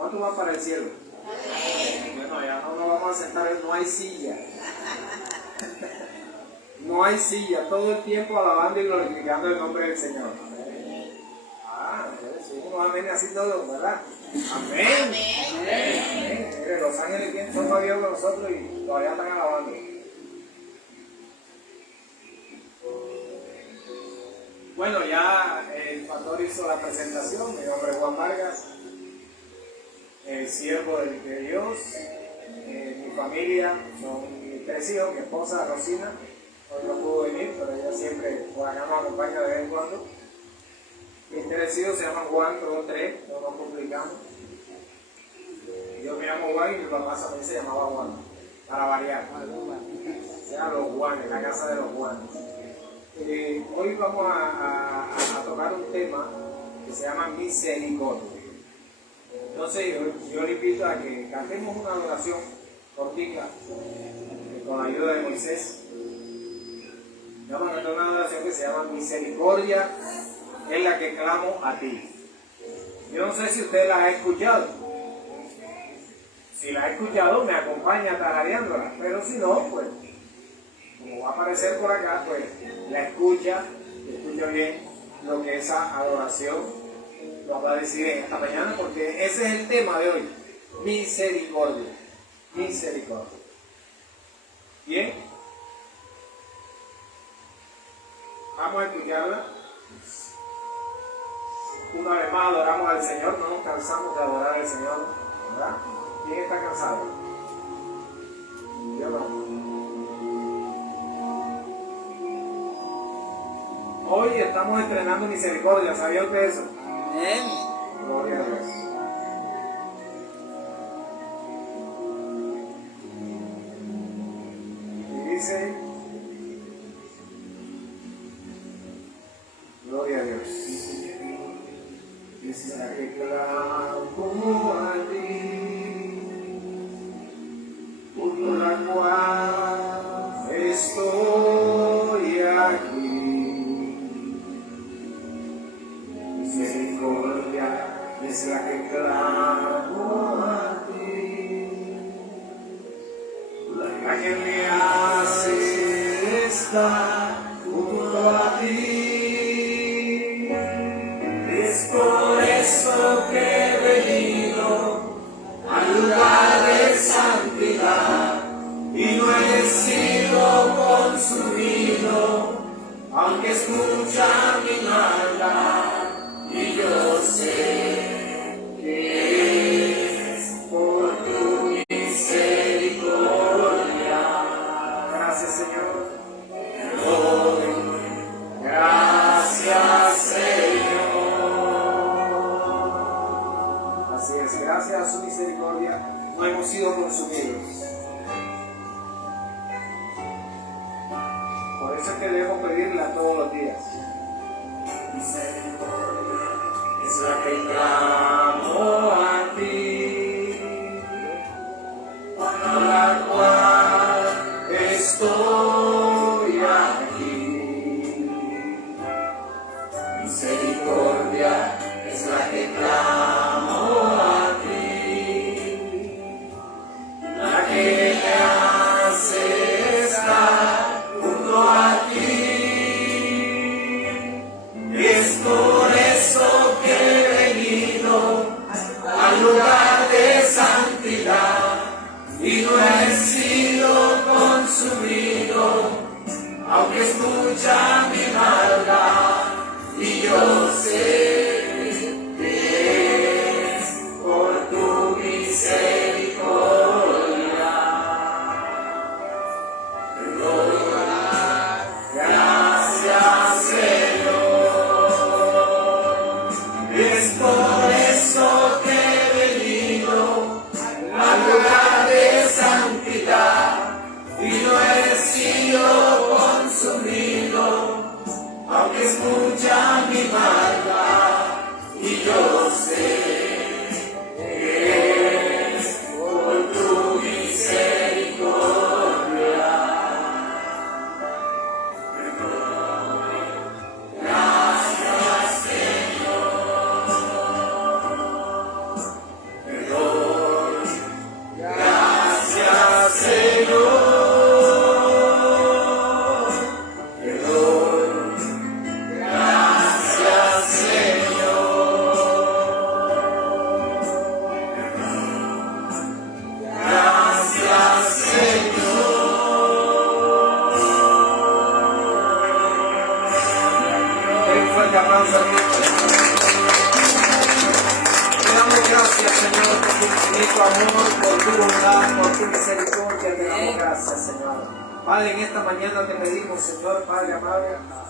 ¿Cuántos van para el cielo? Bueno, ya no nos vamos a sentar, no hay silla. No hay silla, todo el tiempo alabando y glorificando el nombre del Señor. Sí, unos amén así todos, ¿verdad? Amén. Amén. Mire, los ángeles son más viejos que nosotros y todavía están alabando. Bueno, ya el pastor hizo la presentación. Mi nombre es Juan Vargas, el siervo de Dios. Mi familia son mis 3 hijos, mi esposa Rosina. Hoy no pudo venir, pero ella siempre por acá nos acompaña de vez en cuando. Mis 3 hijos se llaman Juan, todos 3, no nos complicamos. Yo me llamo Juan y mi papá también se llamaba Juan, para variar. O sea, los Juanes, la casa de los Juanes. Hoy vamos a tocar un tema que se llama misericordia. Entonces yo le invito a que cantemos una adoración cortica con la ayuda de Moisés. Vamos a cantar una adoración que se llama Misericordia es la que clamo a ti. Yo no sé si usted la ha escuchado. Si la ha escuchado, me acompaña tarareándola, pero si no, pues como va a aparecer por acá, pues la escucha bien lo que esa adoración nos va a decir en esta mañana, porque ese es el tema de hoy: misericordia. Misericordia. Bien, vamos a escucharla. Una vez más adoramos al Señor, no nos cansamos de adorar al Señor, ¿verdad? ¿Quién está cansado? Yo no. Hoy estamos estrenando misericordia, ¿sabía usted eso? Amén. Gloria a Dios. Y dice, gloria a Dios. Es la que clamo a ti, por la cual estoy aquí. Misericordia es la que clamo a ti, la que me hace estar junto a ti. Es por eso que he venido al lugar de santidad y no he sido consumido, aunque es mucha mi maldad. Y yo sé que es por tu misericordia. Gracias, Señor. Gracias, Señor. Así es, gracias a su misericordia no hemos sido consumidos. Por eso es que debemos pedirla todos los días. Misericordia es la que clamo a ti, por la cual estoy aquí. Misericordia es la que clamo a ti, la que me hace estar junto a ti. Es por eso que he venido al lugar de santidad y no he sido consumido, aunque es mucha mi maldad. Y yo sé que es por tu misericordia. Gracias, Señor. Es por eso que he venido al lugar de santidad y no he sido consumido, Gracias, Señor, por tu infinito amor, por tu bondad, por tu misericordia. Te damos gracias, Señor. Padre, en esta mañana te pedimos, Señor, Padre amado,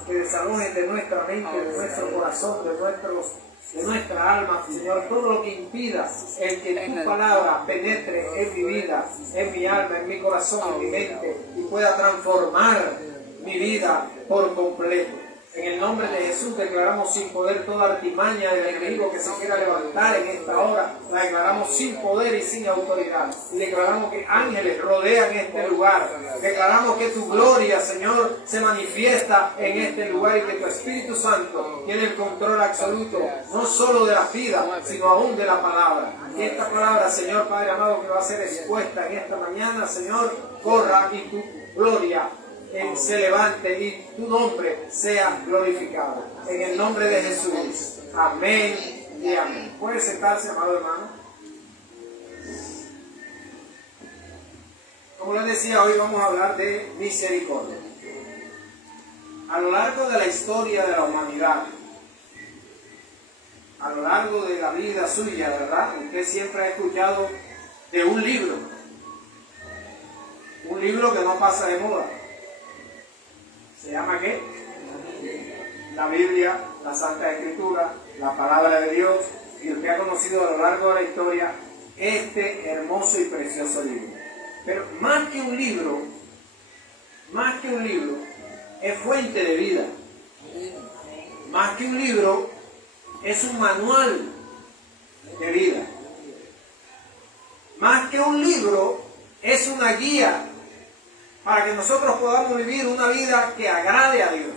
que desalojes de nuestra mente, de nuestro corazón, de nuestra alma, Señor, todo lo que impida el que tu palabra penetre en mi vida, en mi alma, en mi corazón, en mi mente y pueda transformar mi vida por completo. En el nombre de Jesús declaramos sin poder toda artimaña del enemigo que se quiera levantar en esta hora. La declaramos sin poder y sin autoridad. Y declaramos que ángeles rodean este lugar. Declaramos que tu gloria, Señor, se manifiesta en este lugar y que tu Espíritu Santo tiene el control absoluto, no solo de la vida, sino aún de la palabra. Y esta palabra, Señor Padre amado, que va a ser expuesta en esta mañana, Señor, corra y tu gloria se levante y tu nombre sea glorificado. En el nombre de Jesús. Amén y amén. ¿Puede sentarse, amado hermano? Como les decía, hoy vamos a hablar de misericordia. A lo largo de la historia de la humanidad, a lo largo de la vida suya, ¿verdad? Usted siempre ha escuchado de un libro que no pasa de moda. ¿Se llama qué? La Biblia, la Santa Escritura, la Palabra de Dios, y usted ha conocido a lo largo de la historia este hermoso y precioso libro. Pero más que un libro, es fuente de vida. Más que un libro, es un manual de vida. Más que un libro, es una guía para que nosotros podamos vivir una vida que agrade a Dios.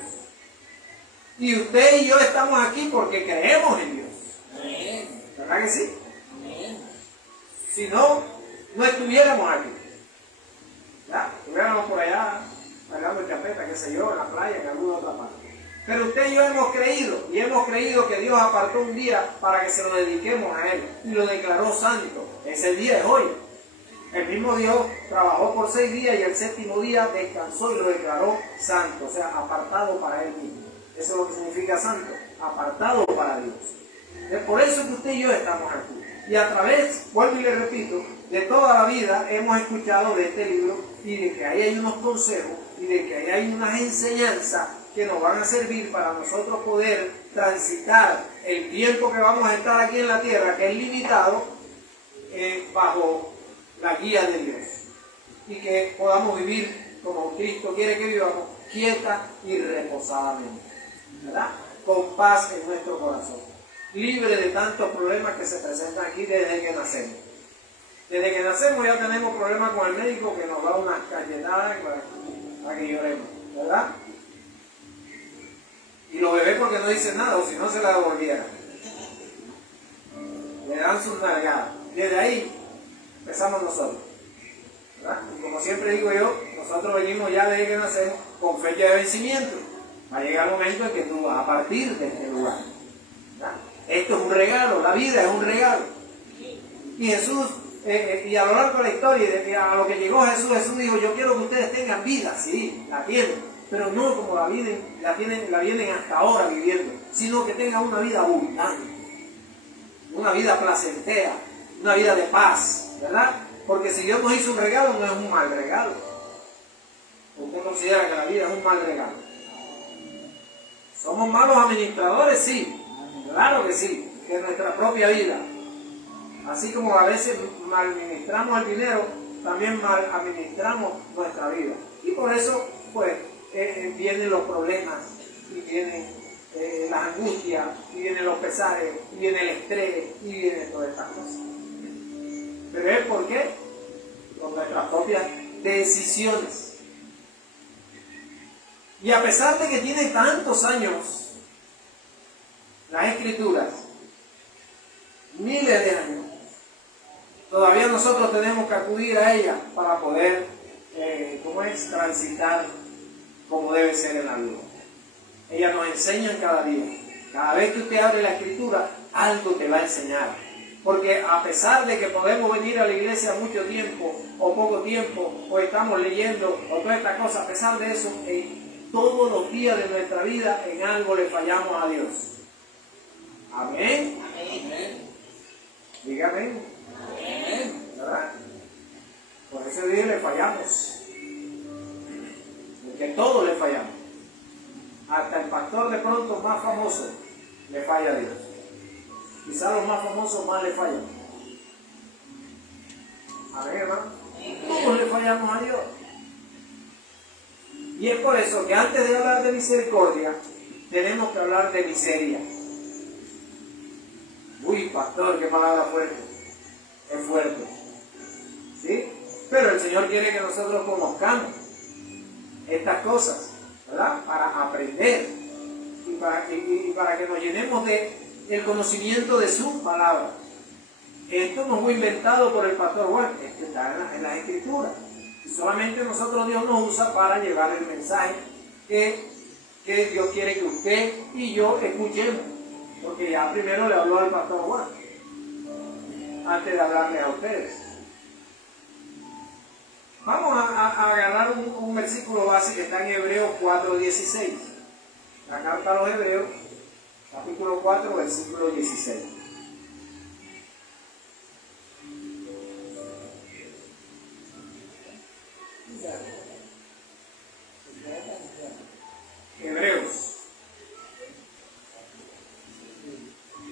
Y usted y yo estamos aquí porque creemos en Dios. ¿Verdad que sí? Si no, no estuviéramos aquí. ¿Ya? Estuviéramos por allá, bailando chapeta, qué sé yo, en la playa, en alguna otra parte. Pero usted y yo hemos creído que Dios apartó un día para que se lo dediquemos a Él y lo declaró santo. Ese día es hoy. El mismo Dios trabajó por 6 días y el séptimo día descansó y lo declaró santo, o sea, apartado para Él mismo. Eso es lo que significa santo, apartado para Dios. Es por eso que usted y yo estamos aquí. Y a través, vuelvo y le repito, de toda la vida hemos escuchado de este libro y de que ahí hay unos consejos y de que ahí hay unas enseñanzas que nos van a servir para nosotros poder transitar el tiempo que vamos a estar aquí en la tierra, que es limitado, bajo la guía de Dios, y que podamos vivir como Cristo quiere que vivamos, quieta y reposadamente, ¿verdad? Con paz en nuestro corazón, libre de tantos problemas que se presentan aquí desde que nacemos. Desde que nacemos ya tenemos problemas con el médico que nos da unas cachetadas para que lloremos, ¿verdad? Y los bebés porque no dicen nada, o si no se la devolvieran. Le dan sus nalgadas. Desde ahí empezamos nosotros, ¿verdad? Y como siempre digo yo, nosotros venimos ya desde que nacemos con fecha de vencimiento. Va a llegar el momento en que tú vas a partir de este lugar, ¿verdad? Esto es un regalo, la vida es un regalo. Y Jesús, y a lo largo de la historia, a lo que llegó Jesús dijo, yo quiero que ustedes tengan vida, sí, la tienen, pero no como la vienen hasta ahora viviendo, sino que tengan una vida abundante, una vida placentera, una vida de paz, ¿verdad? Porque si Dios nos hizo un regalo, no es un mal regalo. ¿Usted considera que la vida es un mal regalo? ¿Somos malos administradores? Sí, claro que sí, que nuestra propia vida. Así como a veces mal administramos el dinero, también mal administramos nuestra vida. Y por eso, pues, vienen los problemas, y vienen las angustias, y vienen los pesares, y viene el estrés, y vienen todas estas cosas. Pero es ¿por qué? Con nuestras propias decisiones. Y a pesar de que tiene tantos años las Escrituras, miles de años, todavía nosotros tenemos que acudir a ellas para poder, transitar como debe ser en la vida. Ellas nos enseñan cada día. Cada vez que usted abre la Escritura, algo te va a enseñar. Porque a pesar de que podemos venir a la iglesia mucho tiempo, o poco tiempo, o estamos leyendo, o todas estas cosas, a pesar de eso, en todos los días de nuestra vida, en algo le fallamos a Dios. Amén. Amén. Dígame. ¿Verdad? Por ese día le fallamos. Porque todos le fallamos. Hasta el pastor de pronto más famoso le falla a Dios. Quizás los más famosos más le fallan. Amén, hermano. Todos le fallamos a Dios. Y es por eso que antes de hablar de misericordia, tenemos que hablar de miseria. Uy, pastor, qué palabra fuerte. Es fuerte. ¿Sí? Pero el Señor quiere que nosotros conozcamos estas cosas, ¿verdad? Para aprender y para que nos llenemos del conocimiento de su palabra. Esto no fue inventado por el pastor Juan, esto está en las Escrituras. Y solamente nosotros Dios nos usa para llevar el mensaje que Dios quiere que usted y yo escuchemos. Porque ya primero le habló al pastor Juan, antes de hablarle a ustedes. Vamos a agarrar un versículo base que está en Hebreos 4:16. La carta a los Hebreos, capítulo 4, versículo 16. Hebreos.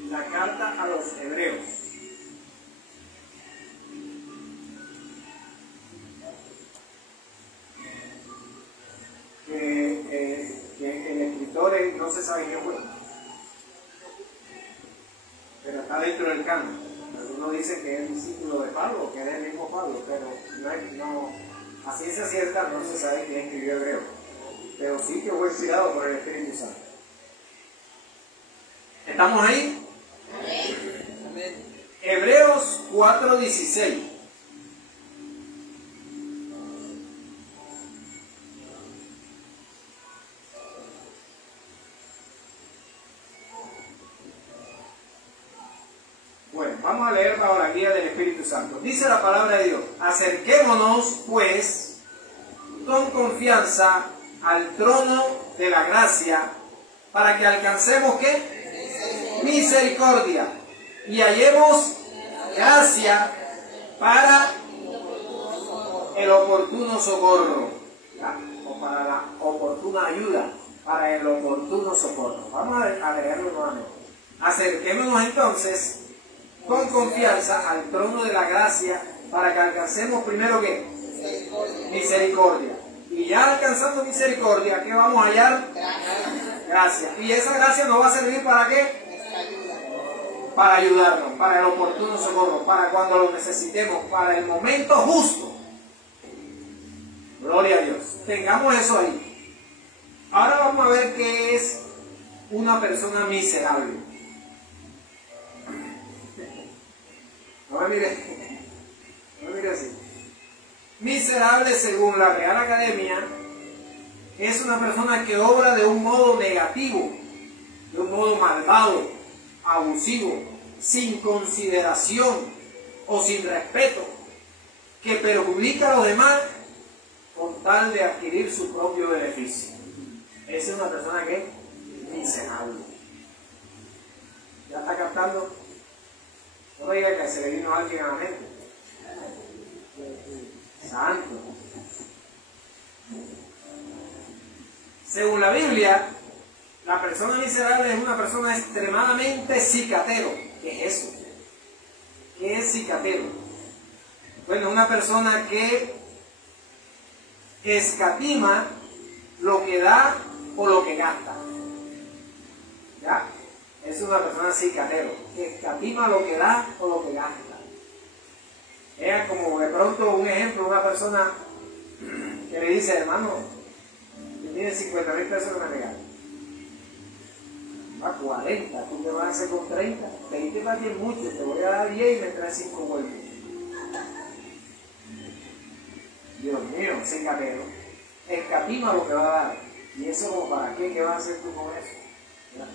La carta a los Hebreos. Que el escritor no se sabe quién fue, pero está dentro del canon. Algunos dicen que es discípulo de Pablo, que es el mismo Pablo, pero no, a ciencia cierta no se sabe quién escribió Hebreo, pero sí que fue inspirado por el Espíritu Santo. ¿Estamos ahí? Amén. Hebreos 4:16. Vamos a leer bajo la guía del Espíritu Santo. Dice la palabra de Dios: acerquémonos, pues, con confianza al trono de la gracia, para que alcancemos, ¿qué? Misericordia. Y hallemos gracia para el oportuno socorro. O para la oportuna ayuda, para el oportuno socorro. Vamos a leerlo nuevamente. Acerquémonos entonces con confianza al trono de la gracia, para que alcancemos primero ¿qué? Misericordia. Y ya alcanzando misericordia, ¿qué vamos a hallar? Gracia. Y esa gracia nos va a servir ¿para qué? Para ayudarnos, para el oportuno socorro, para cuando lo necesitemos, para el momento justo. Gloria a Dios. Tengamos eso ahí. Ahora vamos a ver qué es una persona miserable. No me mire así. Miserable, según la Real Academia, es una persona que obra de un modo negativo, de un modo malvado, abusivo, sin consideración o sin respeto, que perjudica a los demás con tal de adquirir su propio beneficio. Esa es una persona que es miserable. ¿Ya está captando? No diga que se le vino a alguien a la mente. Santo. Según la Biblia, la persona miserable es una persona extremadamente cicatero. ¿Qué es eso? ¿Qué es cicatero? Bueno, una persona que escatima lo que da o lo que gasta. ¿Ya? Es una persona cicatero, que escatima lo que da o lo que gasta. Es como de pronto un ejemplo, una persona que le dice: hermano, que tiene 50,000 pesos que me regalan. A 40, ¿tú qué vas a hacer con 30? 20 para ti es mucho, te voy a dar 10 y me traes 5 vueltas. Dios mío, cicatero. Escatima lo que va a dar. ¿Y eso como para qué? ¿Qué vas a hacer tú con eso? ¿Ya?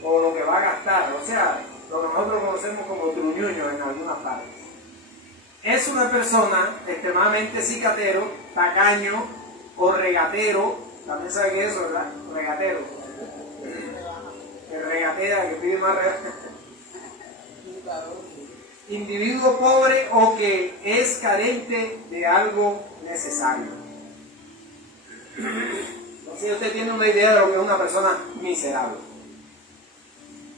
O lo que va a gastar, o sea, lo que nosotros conocemos como truñuño en algunas partes. Es una persona extremadamente cicatero, tacaño o regatero. También sabe que es eso, ¿verdad? Regatero. Que regatea, que pide más regateo. individuo pobre o que es carente de algo necesario. Entonces usted tiene una idea de lo que es una persona miserable.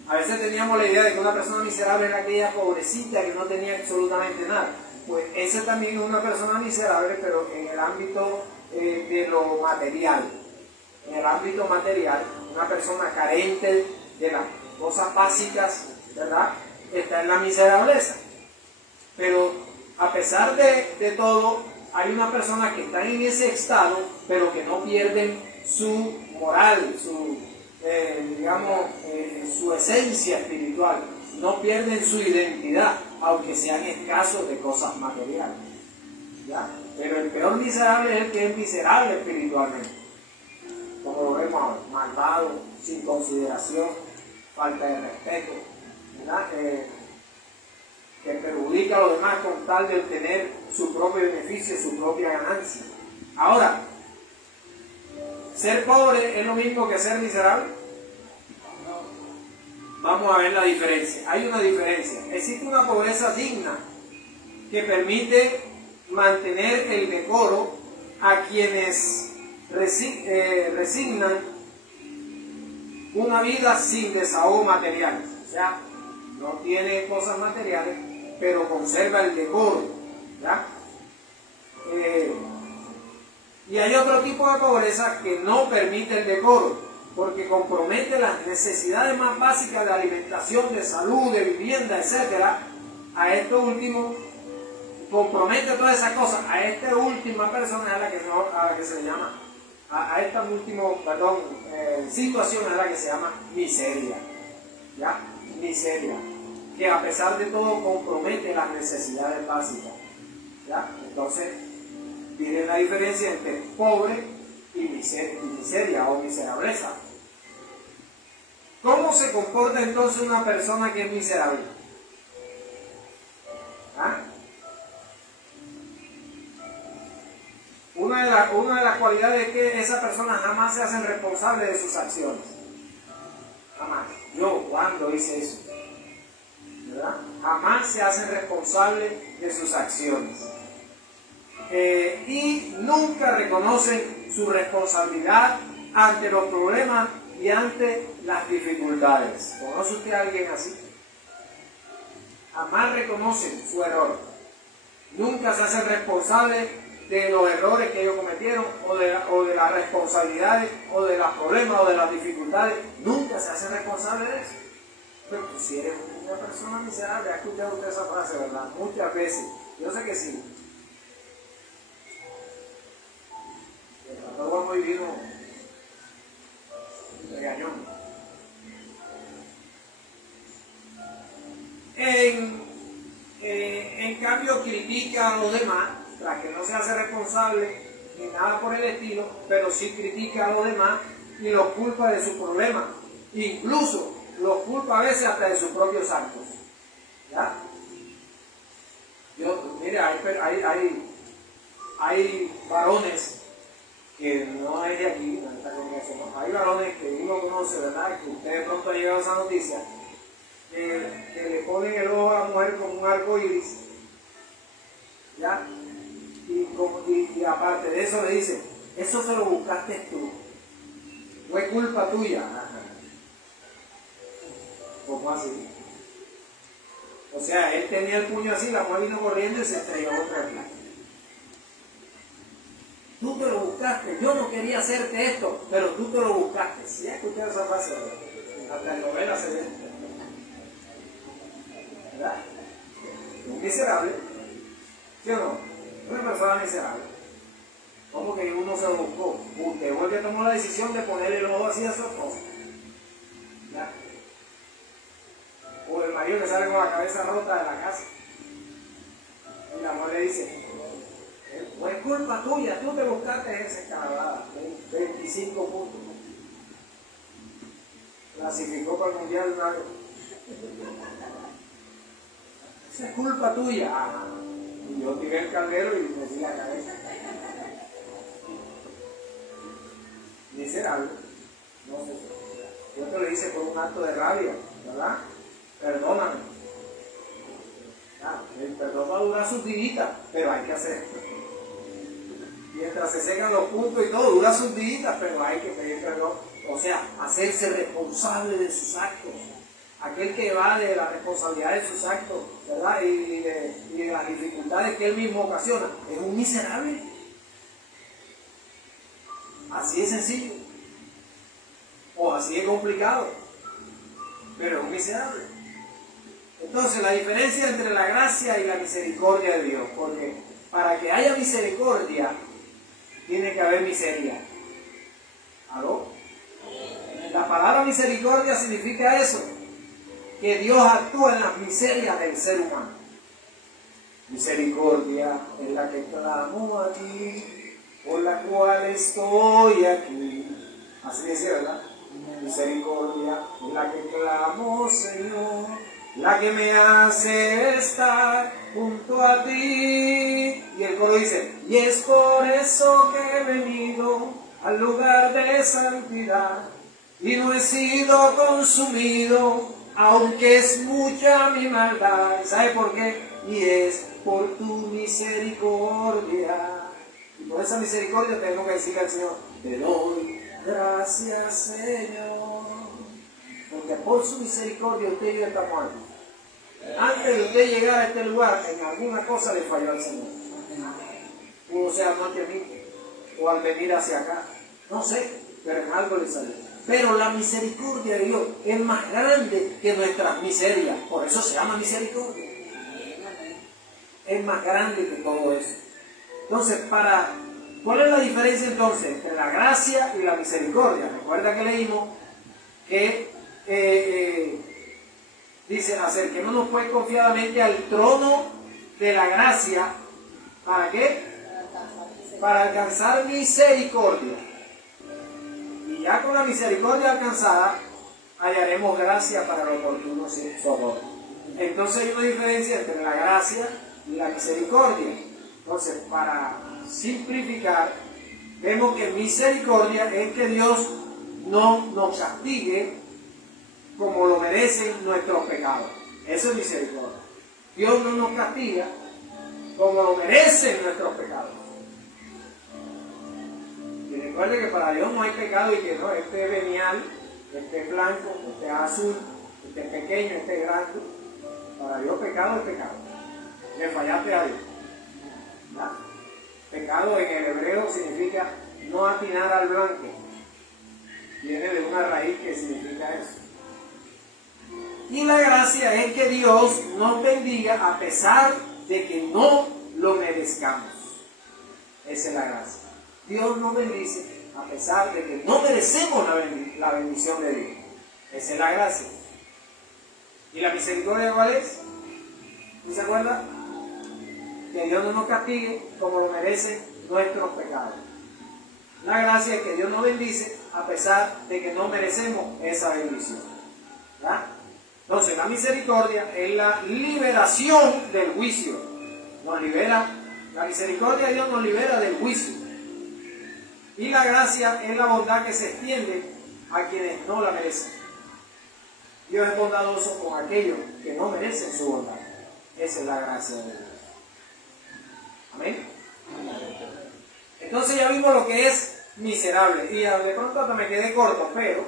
A veces teníamos la idea de que una persona miserable era aquella pobrecita que no tenía absolutamente nada. Pues ese también es una persona miserable, pero en el ámbito de lo material. En el ámbito material, una persona carente de las cosas básicas, ¿verdad?, está en la miserableza. Pero a pesar de todo, hay una persona que está en ese estado, pero que no pierden su moral, su esencia espiritual. No pierden su identidad, aunque sean escasos de cosas materiales. ¿Ya? Pero el peor miserable es el que es miserable espiritualmente. Como lo vemos, malvado, sin consideración, falta de respeto, ¿verdad? Que perjudica a los demás con tal de obtener su propio beneficio, su propia ganancia. Ahora, ¿ser pobre es lo mismo que ser miserable? Vamos a ver la diferencia. Hay una diferencia. Existe una pobreza digna que permite mantener el decoro a quienes resignan una vida sin desahogo material. O sea, no tiene cosas materiales, pero conserva el decoro. ¿Ya? Y hay otro tipo de pobreza que no permite el decoro, porque compromete las necesidades más básicas de alimentación, de salud, de vivienda, etc. A esto último, compromete todas esas cosas. A esta última persona es a la que se le llama, a esta última, situación es la que se llama miseria. ¿Ya? Miseria. Que a pesar de todo compromete las necesidades básicas. ¿Ya? Entonces, tiene la diferencia entre pobre y miseria o miserableza. ¿Cómo se comporta entonces una persona que es miserable? ¿Ah? Una de las cualidades es que esa persona jamás se hace responsable de sus acciones. Jamás. Yo, ¿cuándo hice eso? ¿Verdad? Jamás se hacen responsables de sus acciones. Y nunca reconocen su responsabilidad ante los problemas y ante las dificultades. ¿Conoce usted a alguien así? Jamás reconocen su error. Nunca se hacen responsables de los errores que ellos cometieron o de las responsabilidades o de los problemas o de las dificultades. Nunca se hacen responsables de eso. Pero tú, si eres una persona miserable, ¿ha escuchado usted esa frase, verdad? Muchas veces. Yo sé que sí. El pastor Juan hoy vino regañón. En cambio, critica a los demás, tras que no se hace responsable ni nada por el estilo, pero sí critica a los demás y los culpa de sus problemas. Incluso los culpa a veces hasta de sus propios actos. ¿Ya? Mire, hay varones que no es de aquí, no está con eso, no. Hay varones que uno conoce, ¿verdad? Que usted de pronto ha llegado a esa noticia, que le ponen el ojo a la mujer como un arco iris, ¿ya? Y aparte de eso le dicen, eso se lo buscaste tú, fue culpa tuya. ¿Cómo así? O sea, él tenía el puño así, la mujer vino corriendo y se estrelló contra el plato. Tú te lo buscaste, yo no quería hacerte esto, pero tú te lo buscaste. Si has escuchado esa frase, hasta en novelas se ve. ¿Verdad? Un miserable, ¿sí o no? Una persona miserable. ¿Cómo que uno se lo buscó? Usted vuelve a tomar la decisión de ponerle el ojo así a su esposa. ¿Verdad? O el marido que sale con la cabeza rota de la casa. Y la mujer le dice, no es culpa tuya, tú te buscaste esa escalada. 25 puntos. Clasificó para el mundial de algo. Esa es culpa tuya. Y yo tiré el caldero y me di la cabeza. Miserable. No sé. Y otro le dice por un acto de rabia, ¿verdad? Perdóname. El perdón va a durar sus días, pero hay que hacer. Mientras se secan los puntos y todo, dura sus días, pero hay que pedir perdón. O sea, hacerse responsable de sus actos. Aquel que va de la responsabilidad de sus actos, ¿verdad? Y de las dificultades que él mismo ocasiona, es un miserable. Así de sencillo. O así de complicado. Pero es un miserable. Entonces, la diferencia entre la gracia y la misericordia de Dios, porque para que haya misericordia, tiene que haber miseria. ¿Aló? La palabra misericordia significa eso, que Dios actúa en las miserias del ser humano. Misericordia es la que clamo a ti, por la cual estoy aquí. Así decía, ¿verdad? Misericordia es la que clamo, Señor, la que me hace estar junto a ti. Y el coro dice, y es por eso que he venido al lugar de santidad y no he sido consumido, aunque es mucha mi maldad. ¿Sabe por qué? Y es por tu misericordia. Y por esa misericordia tengo que decirle al Señor, te doy gracias, Señor, porque por su misericordia usted y yo estamos aquí. Antes de usted llegar a este lugar, en alguna cosa le falló al Señor. Pudo ser anoche mismo, o al venir hacia acá, no sé, pero en algo le salió. Pero la misericordia de Dios es más grande que nuestras miserias, por eso se llama misericordia. Es más grande que todo eso. Entonces, ¿cuál es la diferencia entonces entre la gracia y la misericordia? Recuerda que leímos que dice, acerquémonos pues confiadamente al trono de la gracia. ¿Para qué? Para alcanzar misericordia. Y ya con la misericordia alcanzada, hallaremos gracia para el oportuno socorro. Entonces hay una diferencia entre la gracia y la misericordia. Entonces, para simplificar, vemos que misericordia es que Dios no nos castigue como lo merecen nuestros pecados. Eso es misericordia. Dios no nos castiga como lo merecen nuestros pecados. Y recuerde que para Dios no hay pecado y que no, este es venial, este es blanco, este es azul, este es pequeño, este es grande. Para Dios pecado es pecado. Le fallaste a Dios. ¿Verdad? Pecado en el hebreo significa no atinar al blanco. Viene de una raíz que significa eso. Y la gracia es que Dios nos bendiga a pesar de que no lo merezcamos. Esa es la gracia. Dios nos bendice a pesar de que no merecemos la bendición de Dios. Esa es la gracia. ¿Y la misericordia cuál es? ¿No se acuerda? Que Dios no nos castigue como lo merecen nuestros pecados. La gracia es que Dios nos bendice a pesar de que no merecemos esa bendición. ¿Verdad? Entonces la misericordia es la liberación del juicio. Nos libera, la misericordia de Dios nos libera del juicio. Y la gracia es la bondad que se extiende a quienes no la merecen. Dios es bondadoso con aquellos que no merecen su bondad. Esa es la gracia de Dios. Amén. Entonces ya vimos lo que es miserable. Y de pronto hasta me quedé corto, pero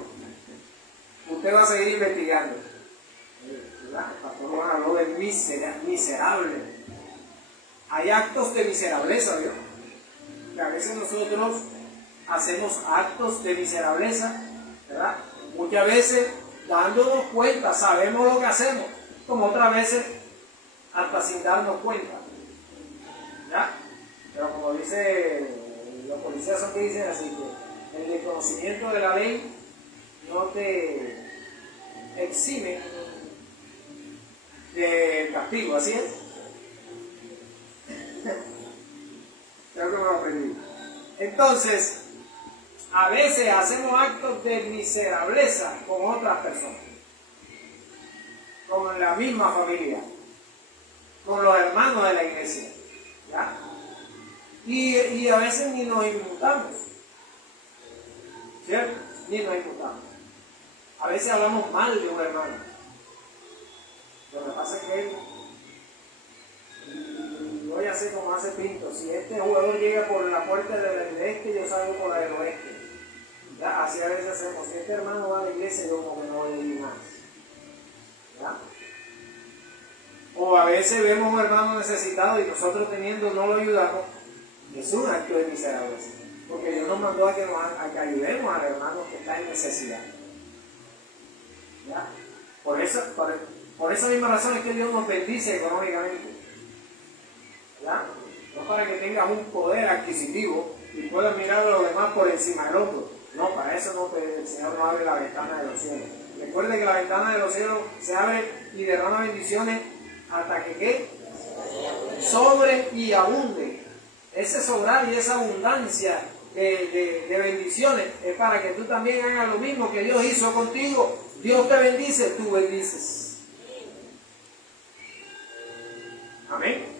usted va a seguir investigando. ¿Verdad? El pastor Juan habló de miserable. Hay actos de miserableza, ¿vio? Que a veces nosotros hacemos actos de miserableza, ¿verdad? Muchas veces dándonos cuenta, sabemos lo que hacemos, como otras veces hasta sin darnos cuenta. ¿Ya? Pero como dice, los policías son que dicen así, que el desconocimiento de la ley no te exime del castigo, ¿así es? Creo que me lo aprendí. Entonces, a veces hacemos actos de miserableza con otras personas, con la misma familia, con los hermanos de la iglesia. ¿Ya? Y a veces ni nos inmutamos, ¿cierto? Ni nos inmutamos. A veces hablamos mal de un hermano. Lo que pasa es que hace Pinto. Si este jugador llega por la puerta del este, yo salgo por la del oeste. ¿Ya? Así a veces hacemos. Si este hermano va a la iglesia, yo como que no voy a ir más. ¿Ya? O a veces vemos un hermano necesitado y nosotros teniendo no lo ayudamos. Es un acto de misericordia. Porque Dios nos mandó a que ayudemos al hermano que está en necesidad. ¿Ya? Por esa misma razón es que Dios nos bendice económicamente. ¿Ya? No para que tengas un poder adquisitivo y puedas mirar a los demás por encima del hombro. No, para eso no el Señor no abre la ventana de los cielos. Recuerde que la ventana de los cielos se abre y derrama bendiciones hasta que ¿qué? Sobre y abunde. Ese sobrar y esa abundancia de bendiciones es para que tú también hagas lo mismo que Dios hizo contigo. Dios te bendice, tú bendices. Amén.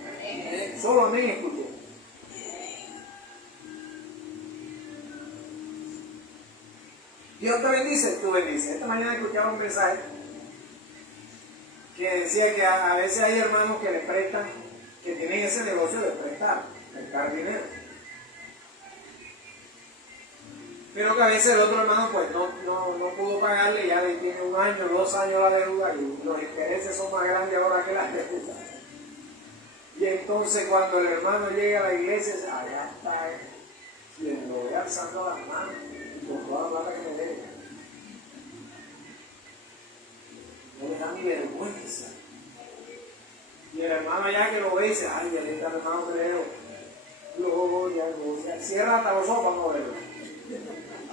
Solo amén escuché. Dios te bendice, tú bendices. Esta mañana escuchaba un mensaje que decía que a veces hay hermanos que le prestan, que tienen ese negocio de prestar dinero. Pero que a veces el otro hermano pues no pudo pagarle, ya le tiene 1 año, 2 años la deuda y los intereses son más grandes ahora que las deudas. Y entonces cuando el hermano llega a la iglesia, allá está él, quien lo ve alzando las manos con toda la plata que me debe. No le da ni vergüenza. Y el hermano allá que lo ve dice, ay, ya le está el hermano que le debo. Gloria. Cierra hasta los ojos para no verlo.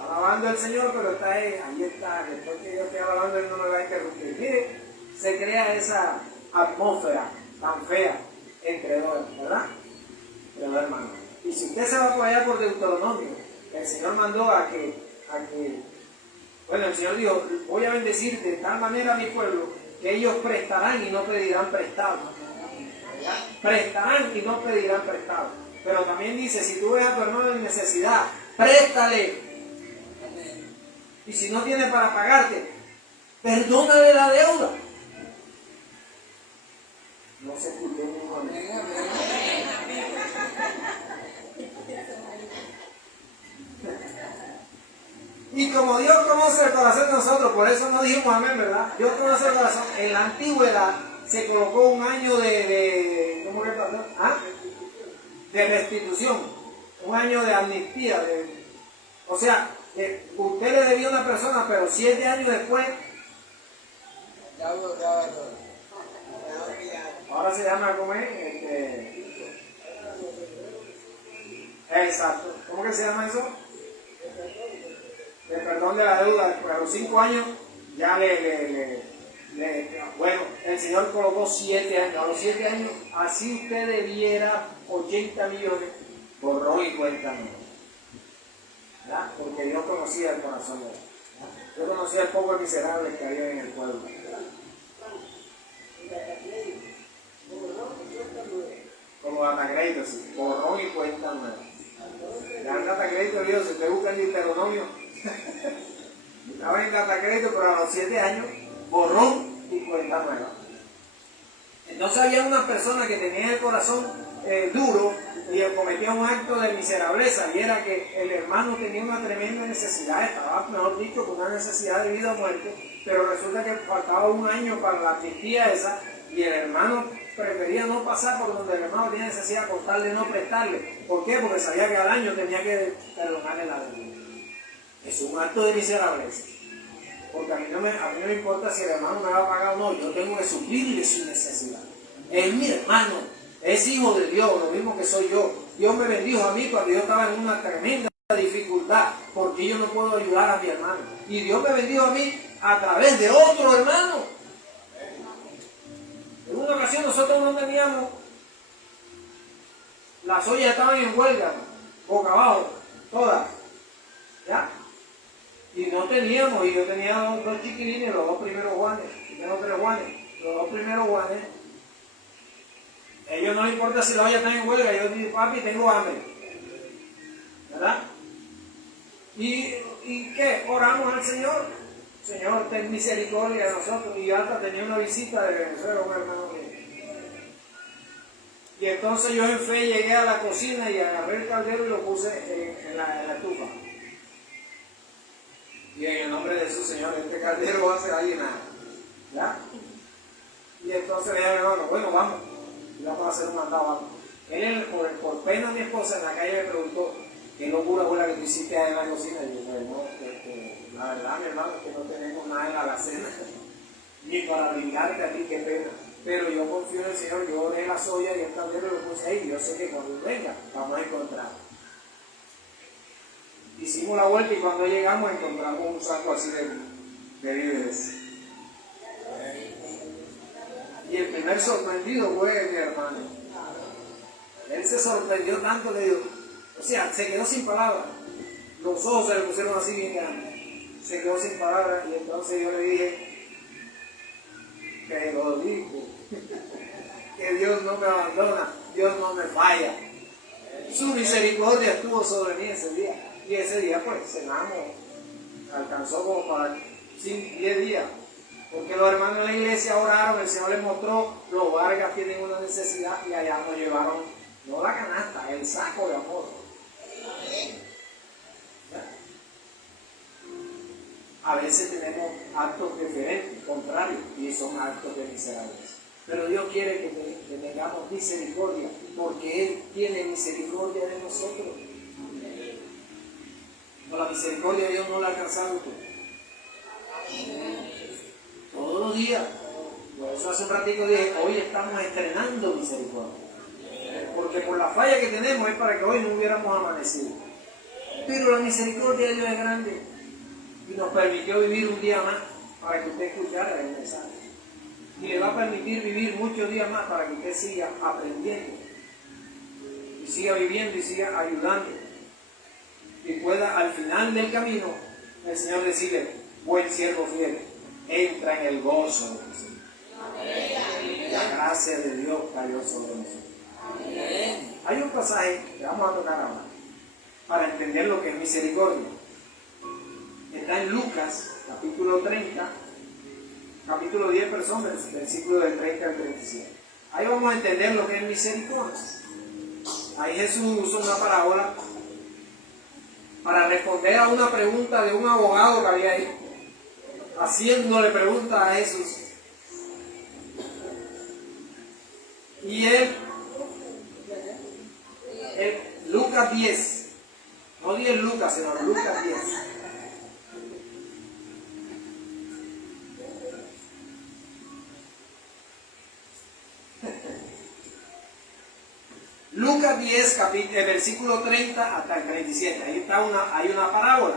Alabando al Señor, pero está ahí está. Después que yo esté alabando, Él no me va a interrumpir. Mire, se crea esa atmósfera tan fea entre dos, ¿verdad? Entre dos hermanos. Y si usted se va por allá por Deuteronomio, el Señor mandó a que bueno, el Señor dijo, voy a bendecir de tal manera a mi pueblo que ellos prestarán y no pedirán prestado. ¿Ya? Prestarán y no pedirán prestado. Pero también dice, si tú ves a tu hermano en necesidad, préstale. Y si no tiene para pagarte, perdónale la deuda. No se escuchó ningún amén. Y como Dios conoce el corazón de nosotros, por eso no dijimos amén, ¿verdad? Dios conoce el corazón. En la antigüedad se colocó 1 año ¿cómo que pasó? ¿Ah? De restitución, 1 año de amnistía. O sea, usted le debía a una persona, pero 7 años después, ahora se llama, ¿cómo es? Exacto. ¿Cómo que se llama eso? El perdón de la deuda. Pues a los 5 años ya bueno, el Señor colocó 7 años. A los 7 años, así usted debiera 80 millones, borrón y cuenta nueva. ¿Verdad? Porque Dios conocía el corazón de él. Dios conocía el poco miserable que había en el pueblo. Como datacrédito, sí. Borrón y cuenta nueva. Ya en datacrédito, Dios, si usted busca el Deuteronomio, estaba en datacrédito, pero a los 7 años, borrón y cuenta nueva. Entonces había una persona que tenía el corazón duro y cometía un acto de miserableza, y era que el hermano tenía una tremenda necesidad, estaba, mejor dicho, con una necesidad de vida o muerte, pero resulta que faltaba 1 año para la amnistía esa, y el hermano prefería no pasar por donde el hermano tenía necesidad con tal de no prestarle. ¿Por qué? Porque sabía que al año tenía que perdonarle la deuda. Es un acto de miserableza. Porque a mí no me importa si el hermano me va a pagar o no, yo tengo que suplirle su necesidad. Es mi hermano, es hijo de Dios, lo mismo que soy yo. Dios me bendijo a mí cuando yo estaba en una tremenda dificultad, porque yo no puedo ayudar a mi hermano. Y Dios me bendijo a mí a través de otro hermano. En una ocasión nosotros no teníamos, las ollas estaban en huelga, boca abajo, todas, ¿ya? Y no teníamos, y yo tenía dos chiquilines, los 2 primeros Juanes, tengo 3 Juanes, los 2 primeros Juanes, ellos no les importa si las ollas están en huelga, yo digo, papi, tengo hambre, ¿verdad? ¿Y qué? Oramos al Señor. Señor, ten misericordia de nosotros. Y hasta tenía una visita de Venezuela, un hermano mío. Y entonces yo en fe llegué a la cocina y agarré el caldero y lo puse en la estufa. Y en el nombre de Jesús, Señor, este caldero va a ser ahí nada. ¿Ya? Y entonces le dije a mi hermano, bueno, vamos. Y vamos a hacer un mandado, vamos. Él, por pena a mi esposa, en la calle me preguntó, ¿qué locura fue la que tú hiciste en la cocina? Y yo, bueno, la verdad, mi hermano, es que no tenemos nada en la alacena, ni para brindarte a ti, qué pena. Pero yo confío en el Señor, yo oré la soya y el caldero lo puse ahí, y yo sé que cuando venga, vamos a encontrar. Hicimos la vuelta y cuando llegamos encontramos un saco así de víveres. Y el primer sorprendido fue mi hermano. Él se sorprendió tanto, le digo, o sea, se quedó sin palabras. Los ojos se le pusieron así bien grandes. Se quedó sin palabras y entonces yo le dije, pero dijo, que Dios no me abandona, Dios no me falla. Su misericordia estuvo sobre mí ese día. Y ese día pues cenamos, alcanzó como para 10 días. Porque los hermanos de la iglesia oraron, el Señor les mostró, los Vargas tienen una necesidad y allá nos llevaron, no la canasta, el saco de amor. A veces tenemos actos diferentes, contrarios, y son actos de miserables. Pero Dios quiere que tengamos misericordia, porque Él tiene misericordia de nosotros. No, la misericordia de Dios no la ha alcanzado usted. Todos los días. Por eso hace un ratito dije, hoy estamos estrenando misericordia. Porque por la falla que tenemos es para que hoy no hubiéramos amanecido. Pero la misericordia de Dios es grande. Y nos permitió vivir un día más para que usted escuchara el mensaje. Y le va a permitir vivir muchos días más para que usted siga aprendiendo. Y siga viviendo y siga ayudando. Y pueda al final del camino el Señor decirle, buen siervo fiel, entra en el gozo de tu Señor. La gracia de Dios cayó sobre nosotros. Hay un pasaje que vamos a tocar ahora para entender lo que es misericordia. Está en Lucas, capítulo 30, capítulo 10, versículo del 30 al 37. Ahí vamos a entender lo que es misericordia. Ahí Jesús usó una parábola para responder a una pregunta de un abogado que había ahí, haciéndole preguntas a Jesús. Y él, Lucas 10, no 10 Lucas, sino Lucas 10. Lucas 10, versículo 30 hasta el 37. Ahí está hay una parábola.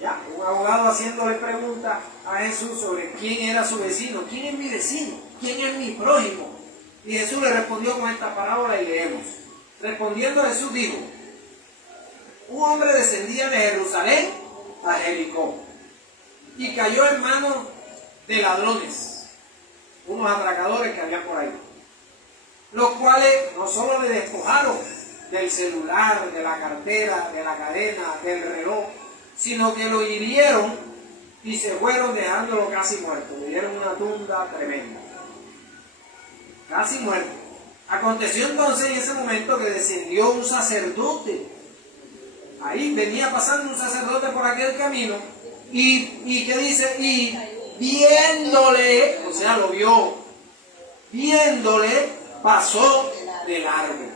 ¿Ya? Un abogado haciéndole preguntas a Jesús sobre quién era su vecino. ¿Quién es mi vecino? ¿Quién es mi prójimo? Y Jesús le respondió con esta parábola y leemos. Respondiendo Jesús dijo, un hombre descendía de Jerusalén a Jericó y cayó en manos de ladrones, unos atracadores que habían por ahí, los cuales no solo le despojaron del celular, de la cartera, de la cadena, del reloj, sino que lo hirieron y se fueron dejándolo casi muerto. Le dieron una tunda tremenda. Casi muerto. Aconteció entonces en ese momento que descendió un sacerdote. Ahí venía pasando un sacerdote por aquel camino y ¿qué dice? Y viéndole, o sea, lo vio, viéndole, pasó de largo.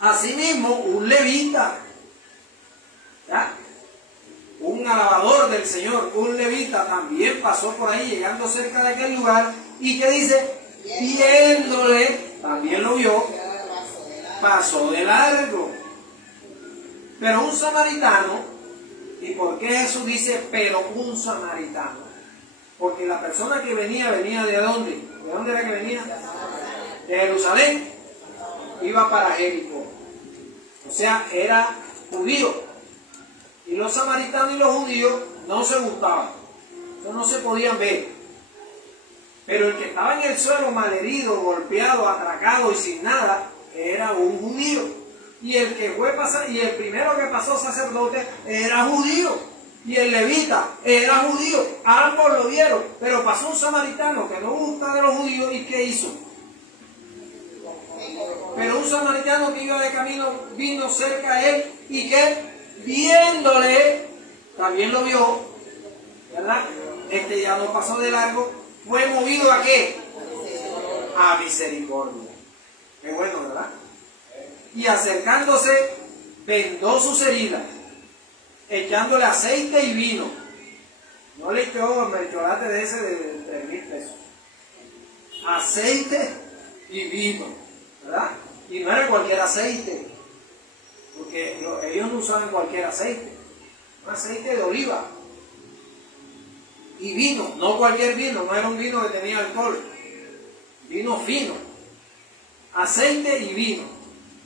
Asimismo, un levita, ¿ya? Un alabador del Señor, un levita, también pasó por ahí, llegando cerca de aquel lugar, y que dice, viéndole, también lo vio, pasó de largo. Pero un samaritano, ¿y por qué Jesús dice, pero un samaritano? Porque la persona que venía ¿de dónde? ¿De dónde era que venía? De Jerusalén, iba para Jericó. O sea, era judío. Y los samaritanos y los judíos no se gustaban. No se podían ver. Pero el que estaba en el suelo malherido, golpeado, atracado y sin nada, era un judío. Y el que fue pasar, y el primero que pasó sacerdote era judío. Y el levita era judío. Ambos lo vieron. Pero pasó un samaritano que no gusta de los judíos. ¿Y qué hizo? samaritano que iba de camino vino cerca a él y que viéndole, también lo vio, ¿verdad? Este ya no pasó de largo, fue movido ¿a qué? A misericordia. Qué bueno, ¿verdad? Y acercándose, vendó sus heridas, echándole aceite y vino. No le echó el chocolate de ese de 3,000 pesos. Aceite y vino, ¿verdad? Y no era cualquier aceite, porque ellos no usaban cualquier aceite, un aceite de oliva. Y vino, no cualquier vino, no era un vino que tenía alcohol, vino fino, aceite y vino,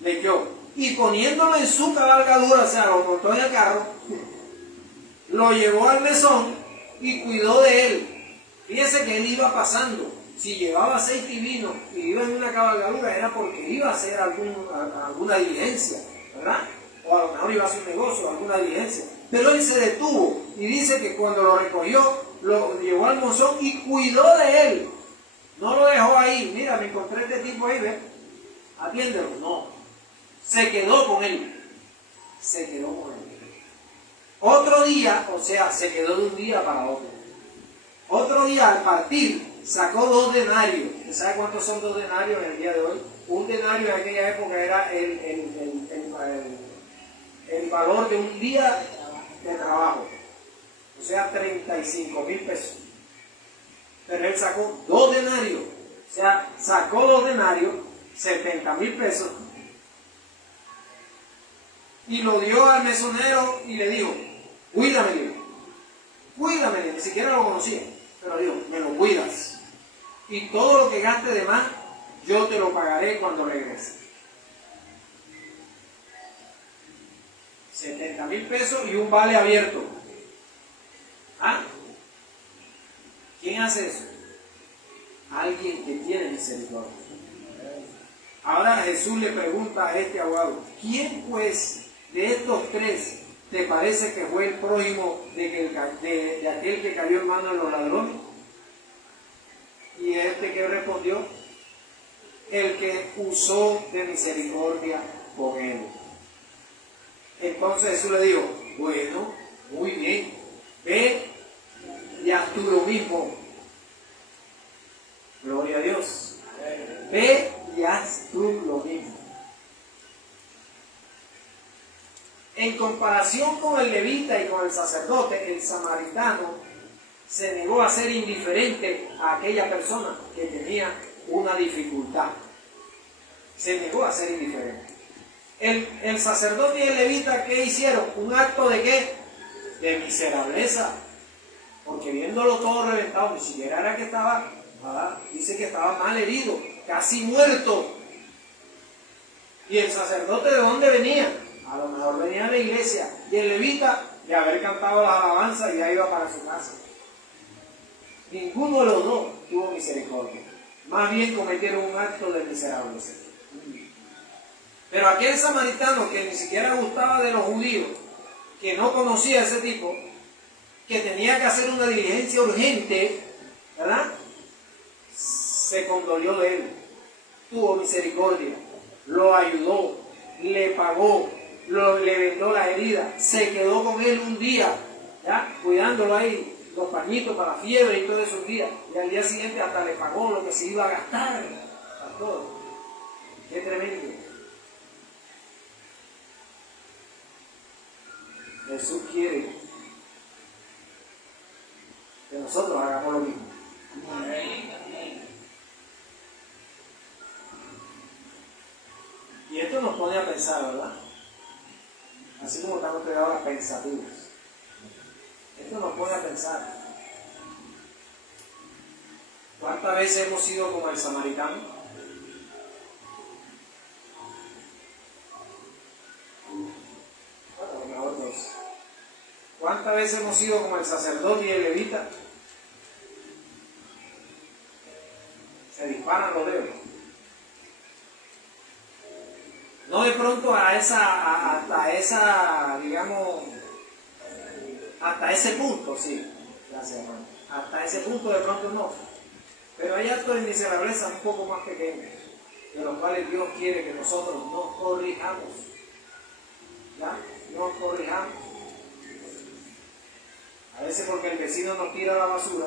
le echó. Y poniéndolo en su cabalgadura, o sea, lo montó en el carro, lo llevó al mesón y cuidó de él. Fíjese que él iba pasando. Si llevaba aceite y vino y iba en una cabalgadura, era porque iba a hacer alguna diligencia, ¿verdad? O a lo mejor iba a hacer un negocio, alguna diligencia. Pero él se detuvo y dice que cuando lo recogió, lo llevó al mesón y cuidó de él. No lo dejó ahí. Mira, me encontré este tipo ahí, ¿ves? Atiéndelo. No. Se quedó con él. Se quedó con él. Otro día, o sea, se quedó de un día para otro. Otro día, al partir, sacó 2 denarios. ¿Usted sabe cuántos son 2 denarios en el día de hoy? Un denario en aquella época era el valor de un día de trabajo. O sea, 35,000 pesos. Pero él sacó 2 denarios. O sea, sacó 2 denarios, 70,000 pesos. Y lo dio al mesonero y le dijo, cuídamelo. Cuídamelo. Ni siquiera lo conocía. Pero dijo, me lo cuidas. Y todo lo que gaste de más, yo te lo pagaré cuando regrese. 70,000 pesos y un vale abierto. ¿Ah? ¿Quién hace eso? Alguien que tiene misericordia. Ahora Jesús le pregunta a este abogado, ¿quién pues de estos 3 te parece que fue el prójimo de aquel que cayó en manos de los ladrones? Y este que respondió, el que usó de misericordia con él. Entonces Jesús le dijo, bueno, muy bien, ve y haz tú lo mismo. Gloria a Dios. Ve y haz tú lo mismo. En comparación con el levita y con el sacerdote, el samaritano se negó a ser indiferente a aquella persona que tenía una dificultad. Se negó a ser indiferente. El sacerdote y el levita, ¿qué hicieron? Un acto de ¿qué? De miserableza. Porque viéndolo todo reventado, ni siquiera era que estaba, ¿verdad? Dice que estaba mal herido, casi muerto. ¿Y el sacerdote de dónde venía? A lo mejor venía de la iglesia. Y el levita, de haber cantado las alabanzas, ya iba para su casa. Ninguno de los dos tuvo misericordia. Más bien cometieron un acto de miserableza. Pero aquel samaritano que ni siquiera gustaba de los judíos, que no conocía a ese tipo, que tenía que hacer una diligencia urgente, ¿verdad? Se condolió de él, tuvo misericordia, lo ayudó, le pagó, le vendó la herida, se quedó con él un día, ¿ya? Cuidándolo ahí, los pañitos para la fiebre y todo eso un día, y al día siguiente hasta le pagó lo que se iba a gastar, a todo. Qué tremendo. Jesús quiere que nosotros hagamos lo mismo. Y esto nos pone a pensar, ¿verdad? Así como estamos creados pensativos. Esto nos pone a pensar. ¿Cuántas veces hemos sido como el samaritano? ¿Cuántas veces hemos sido como el sacerdote y el levita? Se disparan los dedos. No de pronto hasta ese punto, sí. Gracias, hermano. Hasta ese punto de pronto no. Pero hay actos de miserableza un poco más pequeños. de los cuales Dios quiere que nosotros nos corrijamos. ¿Ya? Nos corrijamos. A veces porque el vecino nos tira la basura,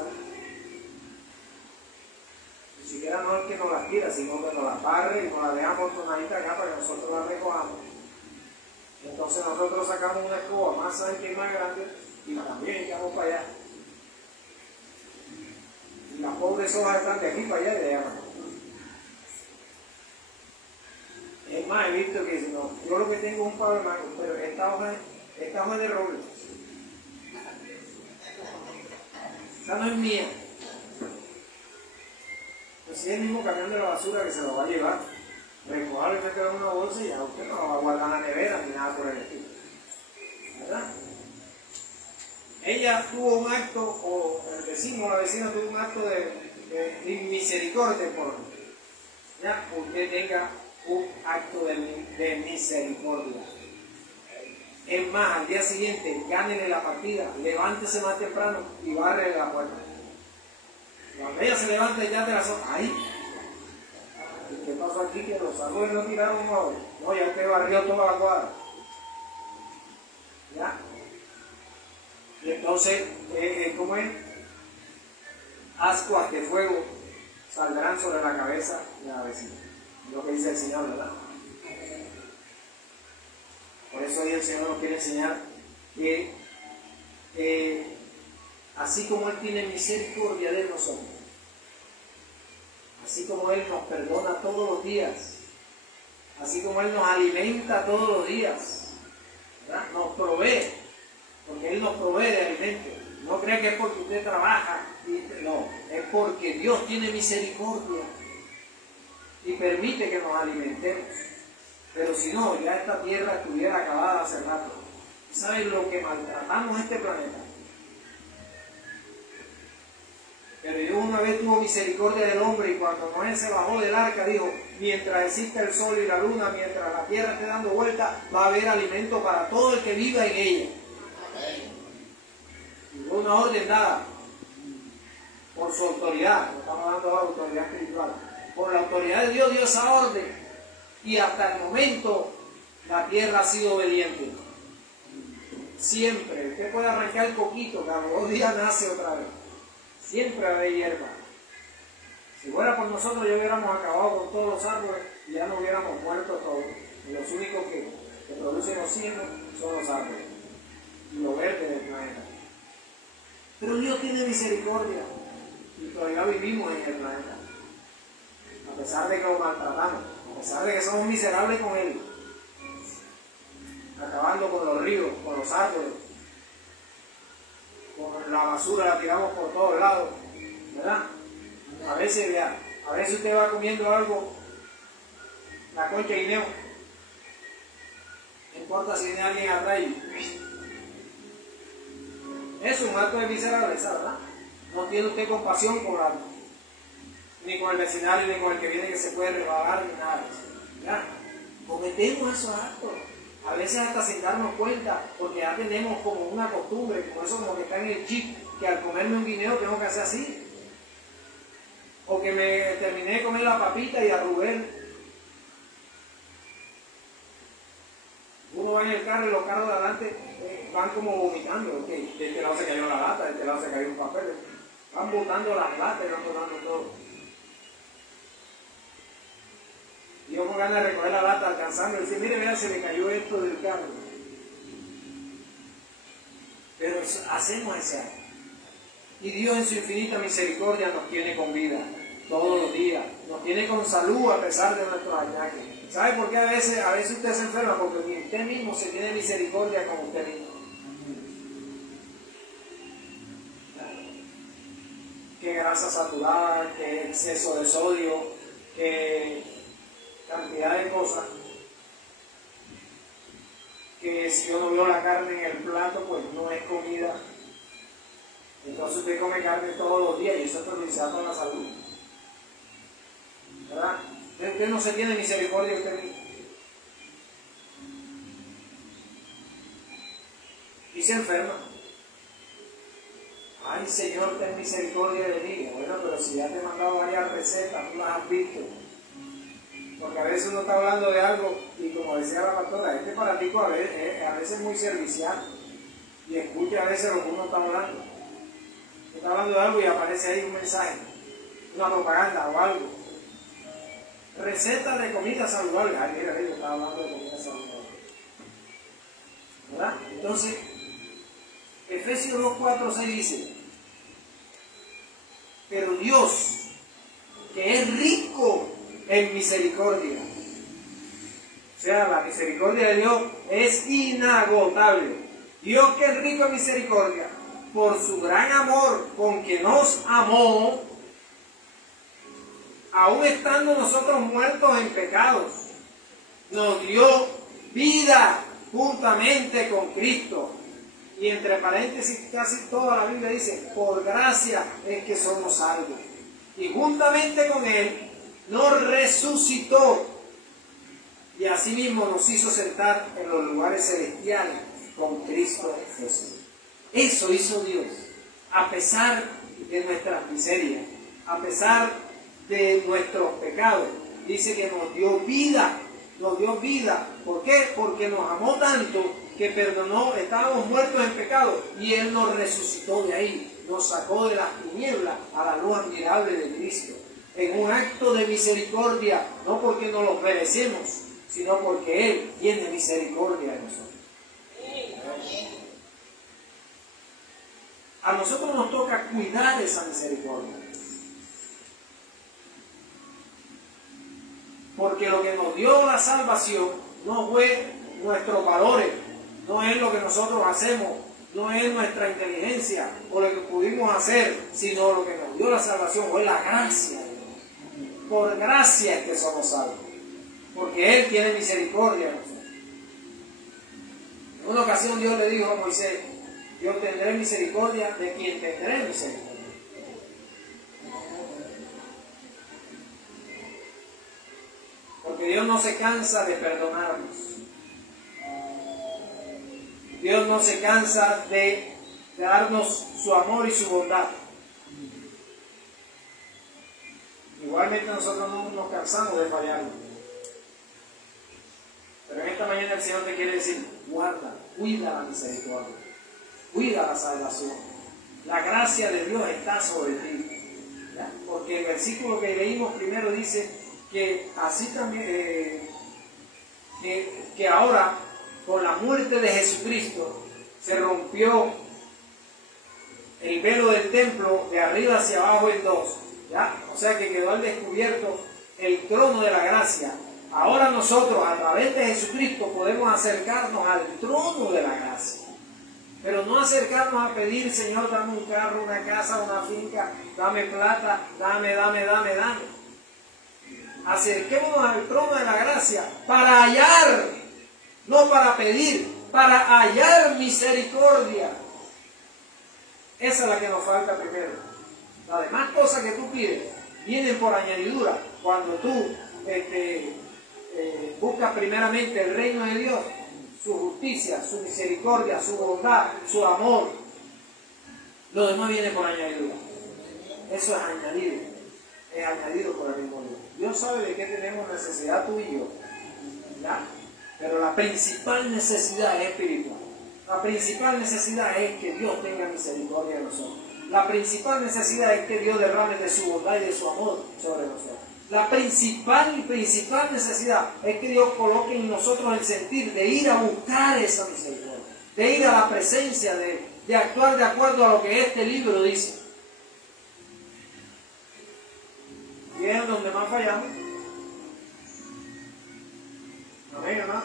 ni siquiera no es que nos la tira, sino que nos la barre y nos la deja amontonadita acá para que nosotros la recojamos. Entonces nosotros sacamos una escoba más ancha y más grande y también echamos para allá. Y las pobres hojas están de aquí para allá y de allá para allá. Es más, he visto que si no, yo lo que tengo es un palo de mango, pero esta hoja es de roble. Esta no es mía. Pues si es el mismo camión de la basura que se lo va a llevar, recogerlo y meterlo en una bolsa y ya usted no lo va a guardar en la nevera ni nada por el estilo. ¿Verdad? Ella tuvo un acto, o el vecino o la vecina tuvo un acto de misericordia por ya, usted tenga un acto de misericordia. Es más, al día siguiente, gánele la partida, levántese más temprano y bárrele la puerta. Cuando ella se levanta y ya te la son, ¡ay! ¿Qué pasó aquí? Que los árboles no tiraron hoy. No, ya usted barrió toda la cuadra. ¿Ya? Y entonces, ¿cómo es? Ascuas de fuego saldrán sobre la cabeza de la vecina. Es lo que dice el Señor, ¿verdad? Por eso hoy el Señor nos quiere enseñar que así como Él tiene misericordia de nosotros, así como Él nos perdona todos los días, así como Él nos alimenta todos los días, ¿verdad? Nos provee, porque Él nos provee de alimento. No crea que es porque usted trabaja, no, es porque Dios tiene misericordia y permite que nos alimentemos. Pero si no, ya esta tierra estuviera acabada hace rato. ¿Saben lo que maltratamos este planeta? Pero Dios una vez tuvo misericordia del hombre y cuando Noé se bajó del arca dijo, mientras exista el sol y la luna, mientras la tierra esté dando vuelta, va a haber alimento para todo el que viva en ella. Y fue una orden dada por su autoridad, no estamos hablando de autoridad espiritual, por la autoridad de Dios dio esa orden. Y hasta el momento la tierra ha sido obediente. Siempre. Usted puede arrancar el coquito, cada 2 días nace otra vez. Siempre va a haber hierba. Si fuera por nosotros ya hubiéramos acabado con todos los árboles y ya no hubiéramos muerto todos. Y los únicos que producen oxígeno son los árboles y lo verde del planeta. Pero Dios tiene misericordia y todavía vivimos en el planeta. A pesar de que lo maltratamos. A pesar de que somos miserables con Él, acabando con los ríos, con los árboles, con la basura la tiramos por todos lados, ¿verdad? A veces usted va comiendo algo, la concha de guineo, no importa si viene alguien atrás y es un acto de miserableza, ¿verdad? No tiene usted compasión con algo. Ni con el vecindario, ni con el que viene que se puede rebajar, ni nada. ¿Ya? Cometemos esos actos. A veces hasta sin darnos cuenta, porque ya tenemos como una costumbre, como eso como que está en el chip, que al comerme un guineo tengo que hacer así. O que me terminé de comer la papita y arrugué. Uno va en el carro y los carros de adelante van como vomitando. Okay. De este lado se cayó la lata, de este lado se cayó un papel. Van botando las latas y van botando todo. Y yo con ganas de recoger la lata, alcanzando y decir, mire, vea, se le cayó esto del carro. Pero hacemos ese acto. Y Dios en su infinita misericordia nos tiene con vida todos los días. Nos tiene con salud a pesar de nuestros achaques. ¿Sabe por qué a veces usted se enferma? Porque ni usted mismo se tiene misericordia con usted mismo. Que grasa saturada, que exceso de sodio, que cantidad de cosas, que si yo no veo la carne en el plato, pues no es comida. Entonces usted come carne todos los días y eso es perjudicial para la salud. ¿Verdad? Usted no se tiene misericordia de usted mismo. Y se enferma. Ay, Señor, ten misericordia de mí. Bueno, pero si ya te he mandado varias recetas, tú las has visto. veces uno está hablando de algo y como decía la pastora, este paratico a veces es muy servicial y escucha a veces lo que uno está hablando. Está hablando de algo y aparece ahí un mensaje, una propaganda o algo. Receta de comida saludable. Ay, mira, yo estaba hablando de comida saludable. ¿Verdad? Entonces, Efesios 2:4-6 dice, pero Dios, que es rico en misericordia, o sea, la misericordia de Dios es inagotable. Dios, que es rico en misericordia, por su gran amor con que nos amó, aun estando nosotros muertos en pecados, nos dio vida juntamente con Cristo. Y entre paréntesis casi toda la Biblia dice, por gracia es que somos salvos. Y juntamente con Él nos resucitó y asimismo nos hizo sentar en los lugares celestiales con Cristo Jesús. Eso hizo Dios, a pesar de nuestras miserias, a pesar de nuestros pecados. Dice que nos dio vida, nos dio vida. ¿Por qué? Porque nos amó tanto que perdonó, estábamos muertos en pecado y Él nos resucitó de ahí, nos sacó de las tinieblas a la luz admirable de Cristo. En un acto de misericordia, no porque nos lo merecemos, sino porque Él tiene misericordia de nosotros. A nosotros nos toca cuidar esa misericordia. Porque lo que nos dio la salvación no fue nuestros valores, no es lo que nosotros hacemos, no es nuestra inteligencia o lo que pudimos hacer, sino lo que nos dio la salvación fue la gracia de Dios. Por gracia es que somos salvos, porque Él tiene misericordia de nosotros. En una ocasión Dios le dijo a Moisés, yo tendré misericordia de quien tendré misericordia. Porque Dios no se cansa de perdonarnos. Dios no se cansa de darnos su amor y su bondad. Igualmente nosotros no nos cansamos de fallarnos. Pero en esta mañana el Señor te quiere decir, guarda, cuida la misericordia, cuida la salvación. La gracia de Dios está sobre ti. ¿Ya? Porque el versículo que leímos primero dice que así también, que ahora, con la muerte de Jesucristo, se rompió el velo del templo de arriba hacia abajo en dos. ¿Ya? O sea que quedó al descubierto el trono de la gracia. Ahora nosotros, a través de Jesucristo, podemos acercarnos al trono de la gracia. Pero no acercarnos a pedir, Señor, dame un carro, una casa, una finca, dame plata, dame. Acerquémonos al trono de la gracia para hallar, no para pedir, para hallar misericordia. Esa es la que nos falta primero. Las demás cosas que tú pides vienen por añadidura. Cuando tú buscas primeramente el reino de Dios, su justicia, su misericordia, su bondad, su amor, lo demás viene por añadidura. Eso es añadido por el mismo Dios. Dios sabe de qué tenemos necesidad tú y yo, ¿ya? Pero la principal necesidad es espiritual. La principal necesidad es que Dios tenga misericordia de nosotros. La principal necesidad es que Dios derrame de su bondad y de su amor sobre nosotros. La principal necesidad es que Dios coloque en nosotros el sentir de ir a buscar esa misericordia, de ir a la presencia de actuar de acuerdo a lo que este libro dice. Y es donde más fallamos. Amén, hermano.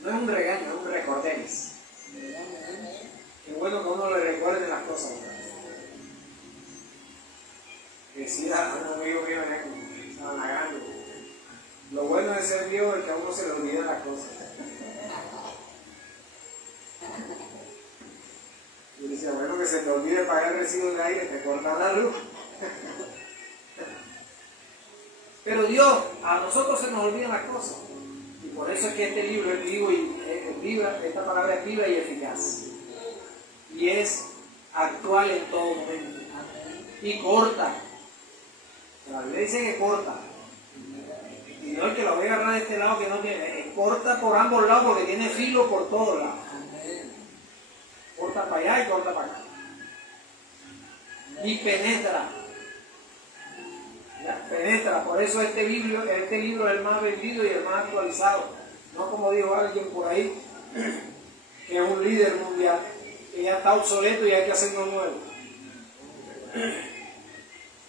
No es un regaño, es un recorderis. Qué bueno que uno le recuerde las cosas, ¿verdad? Decía un amigo mío en Sanagando, lo bueno de ser Dios es que a uno se le olvidan las cosas. Y decía, bueno, que se te olvide pagar el recibo de aire, te cortan la luz. Pero Dios, a nosotros se nos olvidan las cosas. Y por eso es que este libro es vivo y esta palabra es viva y eficaz. Y es actual en todo momento. Y corta. La Biblia dice que corta. Y no es que lo voy a agarrar de este lado que no tiene. Es corta por ambos lados porque tiene filo por todos lados. Corta para allá y corta para acá. Y penetra. ¿Ya? Penetra. Por eso este libro es el más vendido y el más actualizado. No como dijo alguien por ahí, que es un líder mundial, que ya está obsoleto y hay que hacer uno nuevo.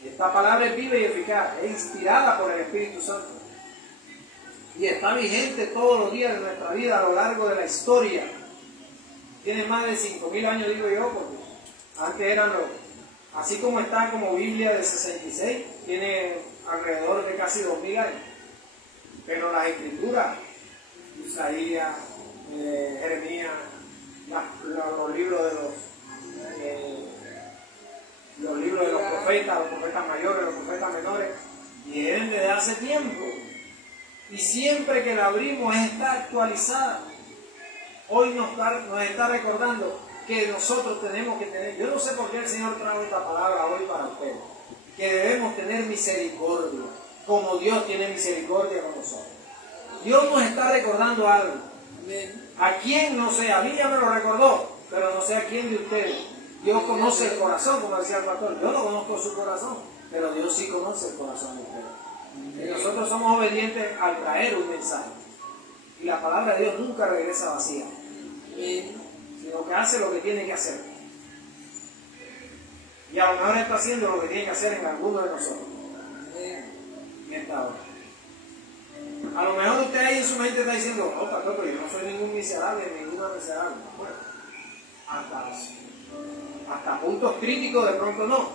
Esta palabra es viva y eficaz, es inspirada por el Espíritu Santo. Y está vigente todos los días de nuestra vida a lo largo de la historia. Tiene más de 5.000 años, digo yo, porque antes eran los... Así como está como Biblia de 66, tiene alrededor de casi 2.000 años. Pero las escrituras, Isaías, Jeremías, los libros de los profetas mayores, los profetas menores, vienen desde hace tiempo. Y siempre que la abrimos está actualizada. Hoy nos está recordando que nosotros tenemos que tener, yo no sé por qué el Señor trajo esta palabra hoy para ustedes, que debemos tener misericordia, como Dios tiene misericordia con nosotros. Dios nos está recordando algo. ¿A quién? No sé, a mí ya me lo recordó, pero no sé a quién de ustedes. Dios conoce el corazón, como decía el pastor. Yo no conozco su corazón, pero Dios sí conoce el corazón de ustedes. Y nosotros somos obedientes al traer un mensaje. Y la palabra de Dios nunca regresa vacía, sino que hace lo que tiene que hacer. Y a lo mejor está haciendo lo que tiene que hacer en alguno de nosotros. En esta hora. A lo mejor usted ahí en su mente está diciendo, no, pastor, pero yo no soy ningún miserable, ninguna miserable. Bueno, hasta puntos críticos de pronto no.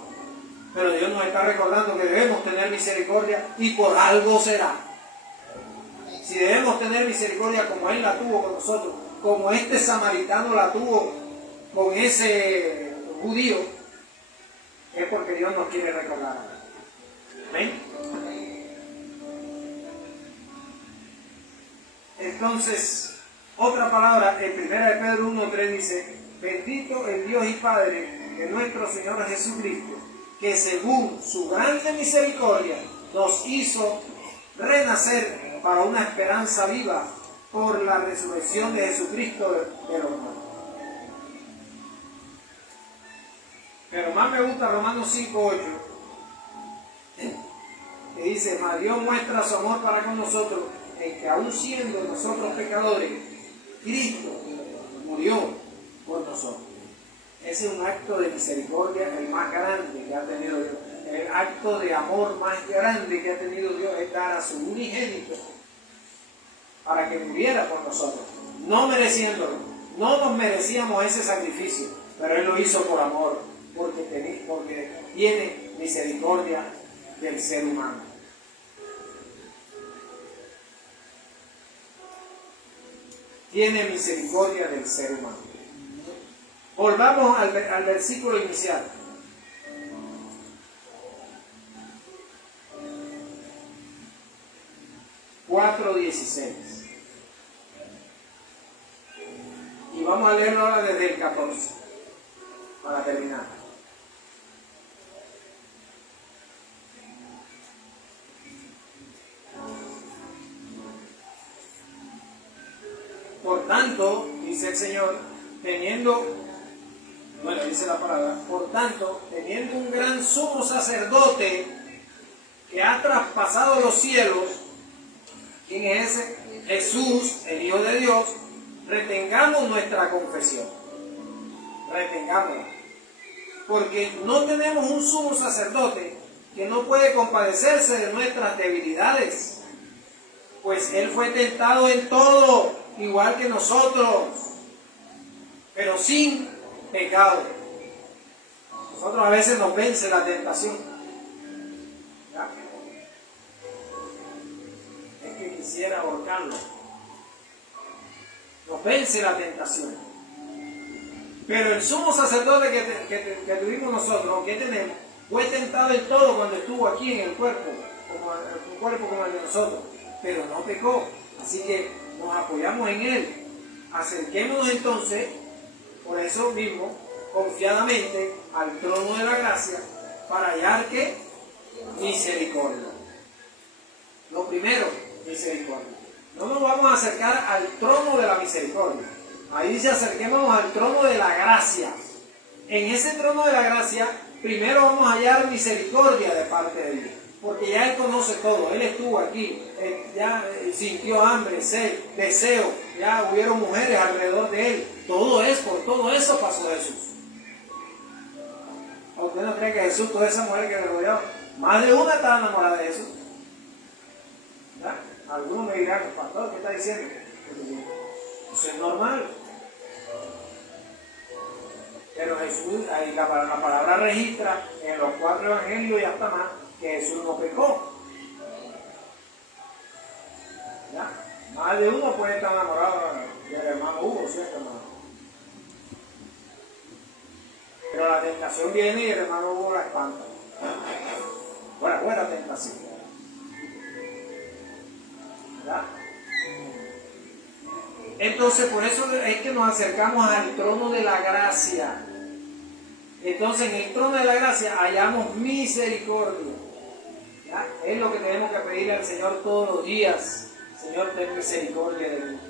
Pero Dios nos está recordando que debemos tener misericordia y por algo será. Si debemos tener misericordia como Él la tuvo con nosotros, como este samaritano la tuvo con ese judío, es porque Dios nos quiere recordar. ¿Ven? Entonces, otra palabra, en 1 Pedro 1:3 dice, bendito el Dios y Padre de nuestro Señor Jesucristo, que según su grande misericordia nos hizo renacer para una esperanza viva por la resurrección de Jesucristo de los muertos. Pero más me gusta Romanos 5:8, que dice, mas Dios muestra su amor para con nosotros, en que aun siendo nosotros pecadores, Cristo murió por nosotros. Ese es un acto de misericordia el más grande que ha tenido Dios. El acto de amor más grande que ha tenido Dios es dar a su unigénito para que muriera por nosotros, no mereciéndolo. No nos merecíamos ese sacrificio, pero Él lo hizo por amor, porque tiene misericordia del ser humano. Tiene misericordia del ser humano. Volvamos al versículo inicial. (4:16) y vamos a leerlo ahora desde el 14 para terminar. Por tanto, dice el Señor, dice la palabra, por tanto, teniendo un gran sumo sacerdote que ha traspasado los cielos, ¿quién es ese? Jesús, el Hijo de Dios, retengamos nuestra confesión. Retengámosla. Porque no tenemos un sumo sacerdote que no puede compadecerse de nuestras debilidades, pues Él fue tentado en todo, igual que nosotros, pero sin pecado. Nosotros a veces nos vence la tentación. ¿Ya? Es que quisiera ahorcarlo. Nos vence la tentación. Pero el sumo sacerdote que tuvimos nosotros, que tenemos, fue tentado en todo cuando estuvo aquí en el cuerpo, como el de nosotros, pero no pecó. Así que nos apoyamos en Él. Acerquémonos entonces, por eso mismo, confiadamente al trono de la gracia para hallar ¿qué? Misericordia. Lo primero, misericordia. No nos vamos a acercar al trono de la misericordia. Ahí dice acerquémonos al trono de la gracia. En ese trono de la gracia, primero vamos a hallar misericordia de parte de Dios. Porque ya Él conoce todo. Él estuvo aquí, ya sintió hambre, sed, deseo. Ya hubieron mujeres alrededor de Él. Por todo eso pasó Jesús. ¿Usted no cree que Jesús, todas esas mujeres que le rodeaban, más de una estaba enamorada de Jesús? ¿Ya? Algunos me dirán, pastor, ¿qué está diciendo? Eso es normal. Pero Jesús, ahí la palabra registra en los 4 evangelios y hasta más, que Jesús no pecó. ¿Ya? Más de uno puede estar enamorado del hermano Hugo, ¿cierto, hermano? Pero la tentación viene y el hermano Hugo la espanta. Buena tentación. ¿Verdad? Entonces, por eso es que nos acercamos al trono de la gracia. Entonces, en el trono de la gracia hallamos misericordia. ¿Ya? Es lo que tenemos que pedirle al Señor todos los días. Señor, ten misericordia de mí.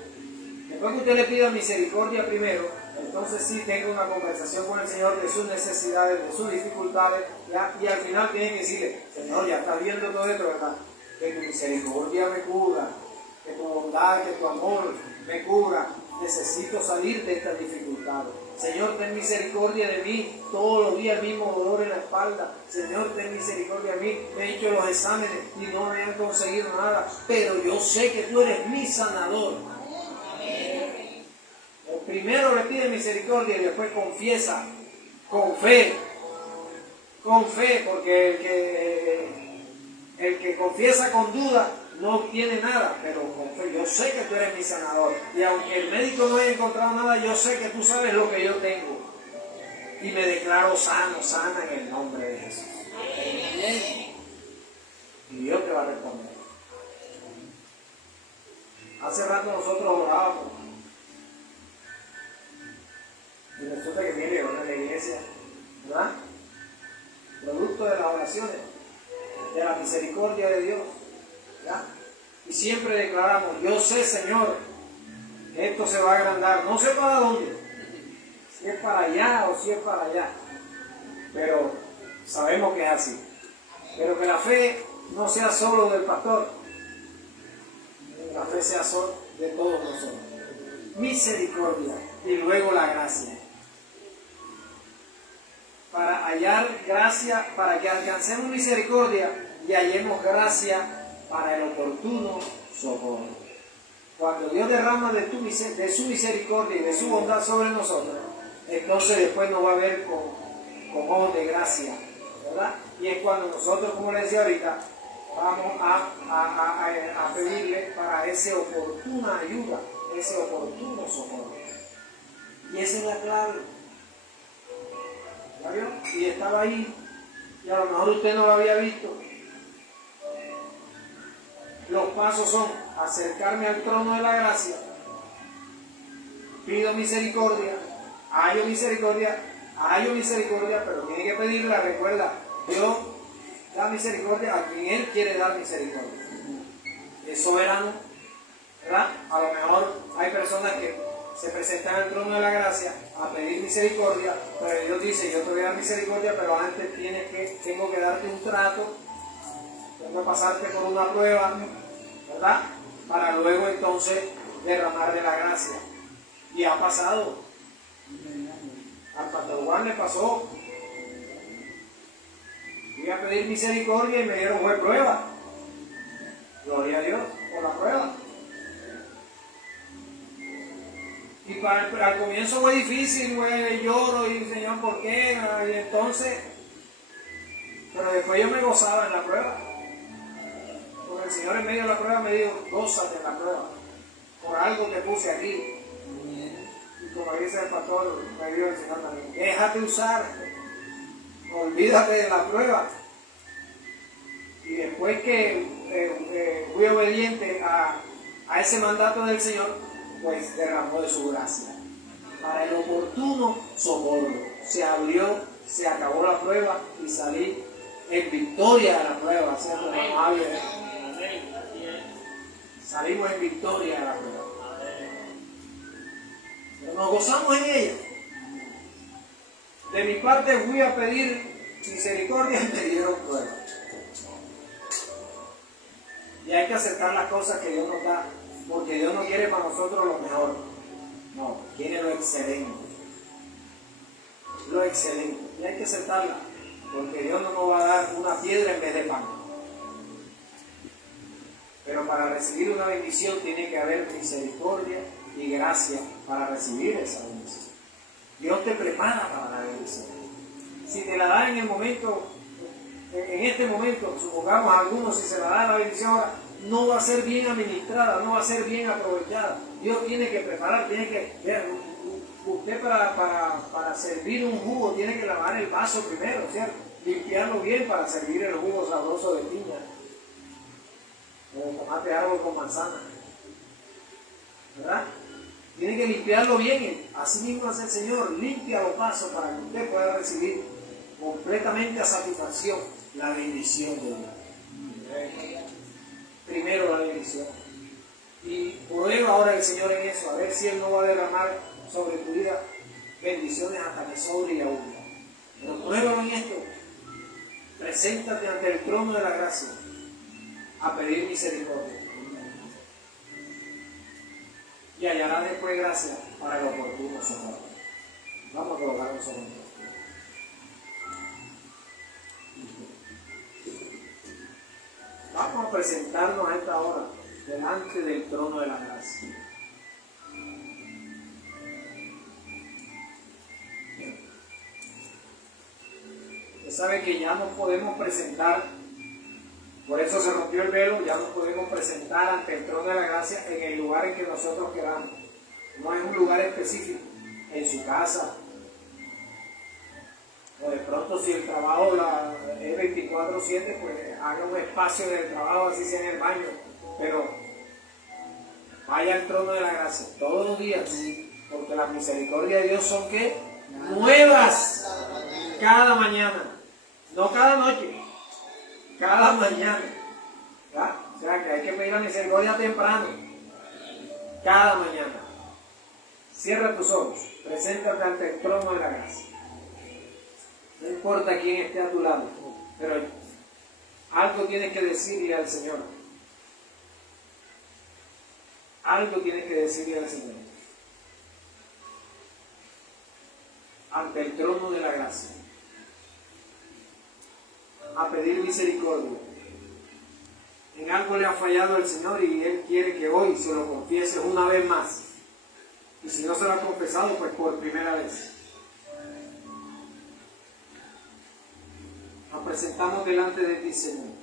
Después que usted le pida misericordia primero, entonces sí tenga una conversación con el Señor de sus necesidades, de sus dificultades, ¿ya? Y al final tiene que decirle, Señor, ya estás viendo todo esto, ¿verdad? Que tu misericordia me cubra, que tu bondad, que tu amor me cubra. Necesito salir de estas dificultades. Señor, ten misericordia de mí. Todos los días el mismo dolor en la espalda. Señor, ten misericordia de mí. Me he hecho los exámenes y no me han conseguido nada. Pero yo sé que tú eres mi sanador. Primero le pide misericordia y después confiesa con fe. Con fe, porque el que confiesa con duda no obtiene nada, pero con fe. Yo sé que tú eres mi sanador. Y aunque el médico no haya encontrado nada, yo sé que tú sabes lo que yo tengo. Y me declaro sano, sana en el nombre de Jesús. Y Dios te va a responder. Hace rato nosotros orábamos. Y resulta que viene a la iglesia, ¿verdad? Producto de las oraciones, de la misericordia de Dios, ¿ya? Y siempre declaramos, yo sé, Señor, que esto se va a agrandar, no sé para dónde, si es para allá o si es para allá, pero sabemos que es así. Pero que la fe no sea solo del pastor, la fe sea solo de todos nosotros. Misericordia y luego la gracia. Para hallar gracia, para que alcancemos misericordia y hallemos gracia para el oportuno socorro. Cuando Dios derrama de su misericordia y de su bondad sobre nosotros, entonces después nos va a ver con ojos de gracia, ¿verdad? Y es cuando nosotros, como les decía ahorita, vamos a pedirle para esa oportuna ayuda, ese oportuno socorro. Y esa es la clave. ¿Ya vio? Y estaba ahí, y a lo mejor usted no lo había visto. Los pasos son acercarme al trono de la gracia, pido misericordia, hallo misericordia, pero tiene que pedirla, recuerda, Dios da misericordia a quien Él quiere dar misericordia. Es soberano, ¿verdad? A lo mejor hay personas que se presentan al trono de la gracia a pedir misericordia, pero Dios dice, yo te voy a dar misericordia, pero antes tengo que darte un trato, tengo que pasarte por una prueba, ¿verdad? Para luego entonces derramar de la gracia. Y ha pasado. Al pastor Juan le pasó. Fui a pedir misericordia y me dieron buena prueba. Gloria a Dios por la prueba. Y al comienzo fue difícil, lloro y Señor, ¿por qué? Y entonces, pero después yo me gozaba en la prueba. Porque el Señor en medio de la prueba me dijo, gózate en la prueba, por algo te puse aquí. Y como dice el pastor, me dijo el Señor también, déjate usar, olvídate de la prueba. Y después que fui obediente a ese mandato del Señor, pues derramó de su gracia para el oportuno socorro. se abrió, se acabó la prueba y salí en victoria de la prueba, ¿cierto? Salimos en victoria de la prueba. Pero nos gozamos en ella. De mi parte fui a pedir misericordia y me dieron prueba. Y hay que aceptar las cosas que Dios nos da, porque Dios no quiere para nosotros lo mejor. No, quiere lo excelente. Lo excelente. Y hay que aceptarla, porque Dios no nos va a dar una piedra en vez de pan. Pero para recibir una bendición tiene que haber misericordia y gracia para recibir esa bendición. Dios te prepara para la bendición. Si te la da en el momento, en este momento, supongamos a algunos, si se la da la bendición ahora, no va a ser bien administrada, no va a ser bien aprovechada. Dios tiene que preparar, tiene que ver. Usted para servir un jugo tiene que lavar el vaso primero, ¿cierto? Limpiarlo bien para servir el jugo sabroso de piña o de tomate árbol con manzana, ¿verdad? Tiene que limpiarlo bien. Así mismo hace el Señor, limpia los vasos para que usted pueda recibir completamente a satisfacción la bendición de Dios. Primero la bendición. Y prueba ahora el Señor en eso, a ver si Él no va a derramar sobre tu vida bendiciones hasta que sobre y aún. Pero pruébalo en esto. Preséntate ante el trono de la gracia a pedir misericordia. Y hallarás después gracia para el oportuno socorro. Vamos a colocarnos sobre nosotros. Vamos a presentarnos a esta hora delante del trono de la gracia. Usted sabe que ya nos podemos presentar, por eso se rompió el velo, ya nos podemos presentar ante el trono de la gracia en el lugar en que nosotros queramos. No es un lugar específico, en su casa. O de pronto si el trabajo es 24/7, pues haga un espacio del trabajo, así sea en el baño. Pero vaya al trono de la gracia todos los días, porque las misericordias de Dios son ¿qué? Nuevas cada mañana. No cada noche, cada mañana. ¿Ya? O sea que hay que pedir la misericordia temprano, cada mañana. Cierra tus ojos, preséntate ante el trono de la gracia. No importa quién esté a tu lado, pero algo tienes que decirle al Señor. Algo tienes que decirle al Señor. Ante el trono de la gracia. A pedir misericordia. En algo le ha fallado el Señor y Él quiere que hoy se lo confieses una vez más. Y si no se lo ha confesado, pues por primera vez. Nos presentamos delante de ti, Señor.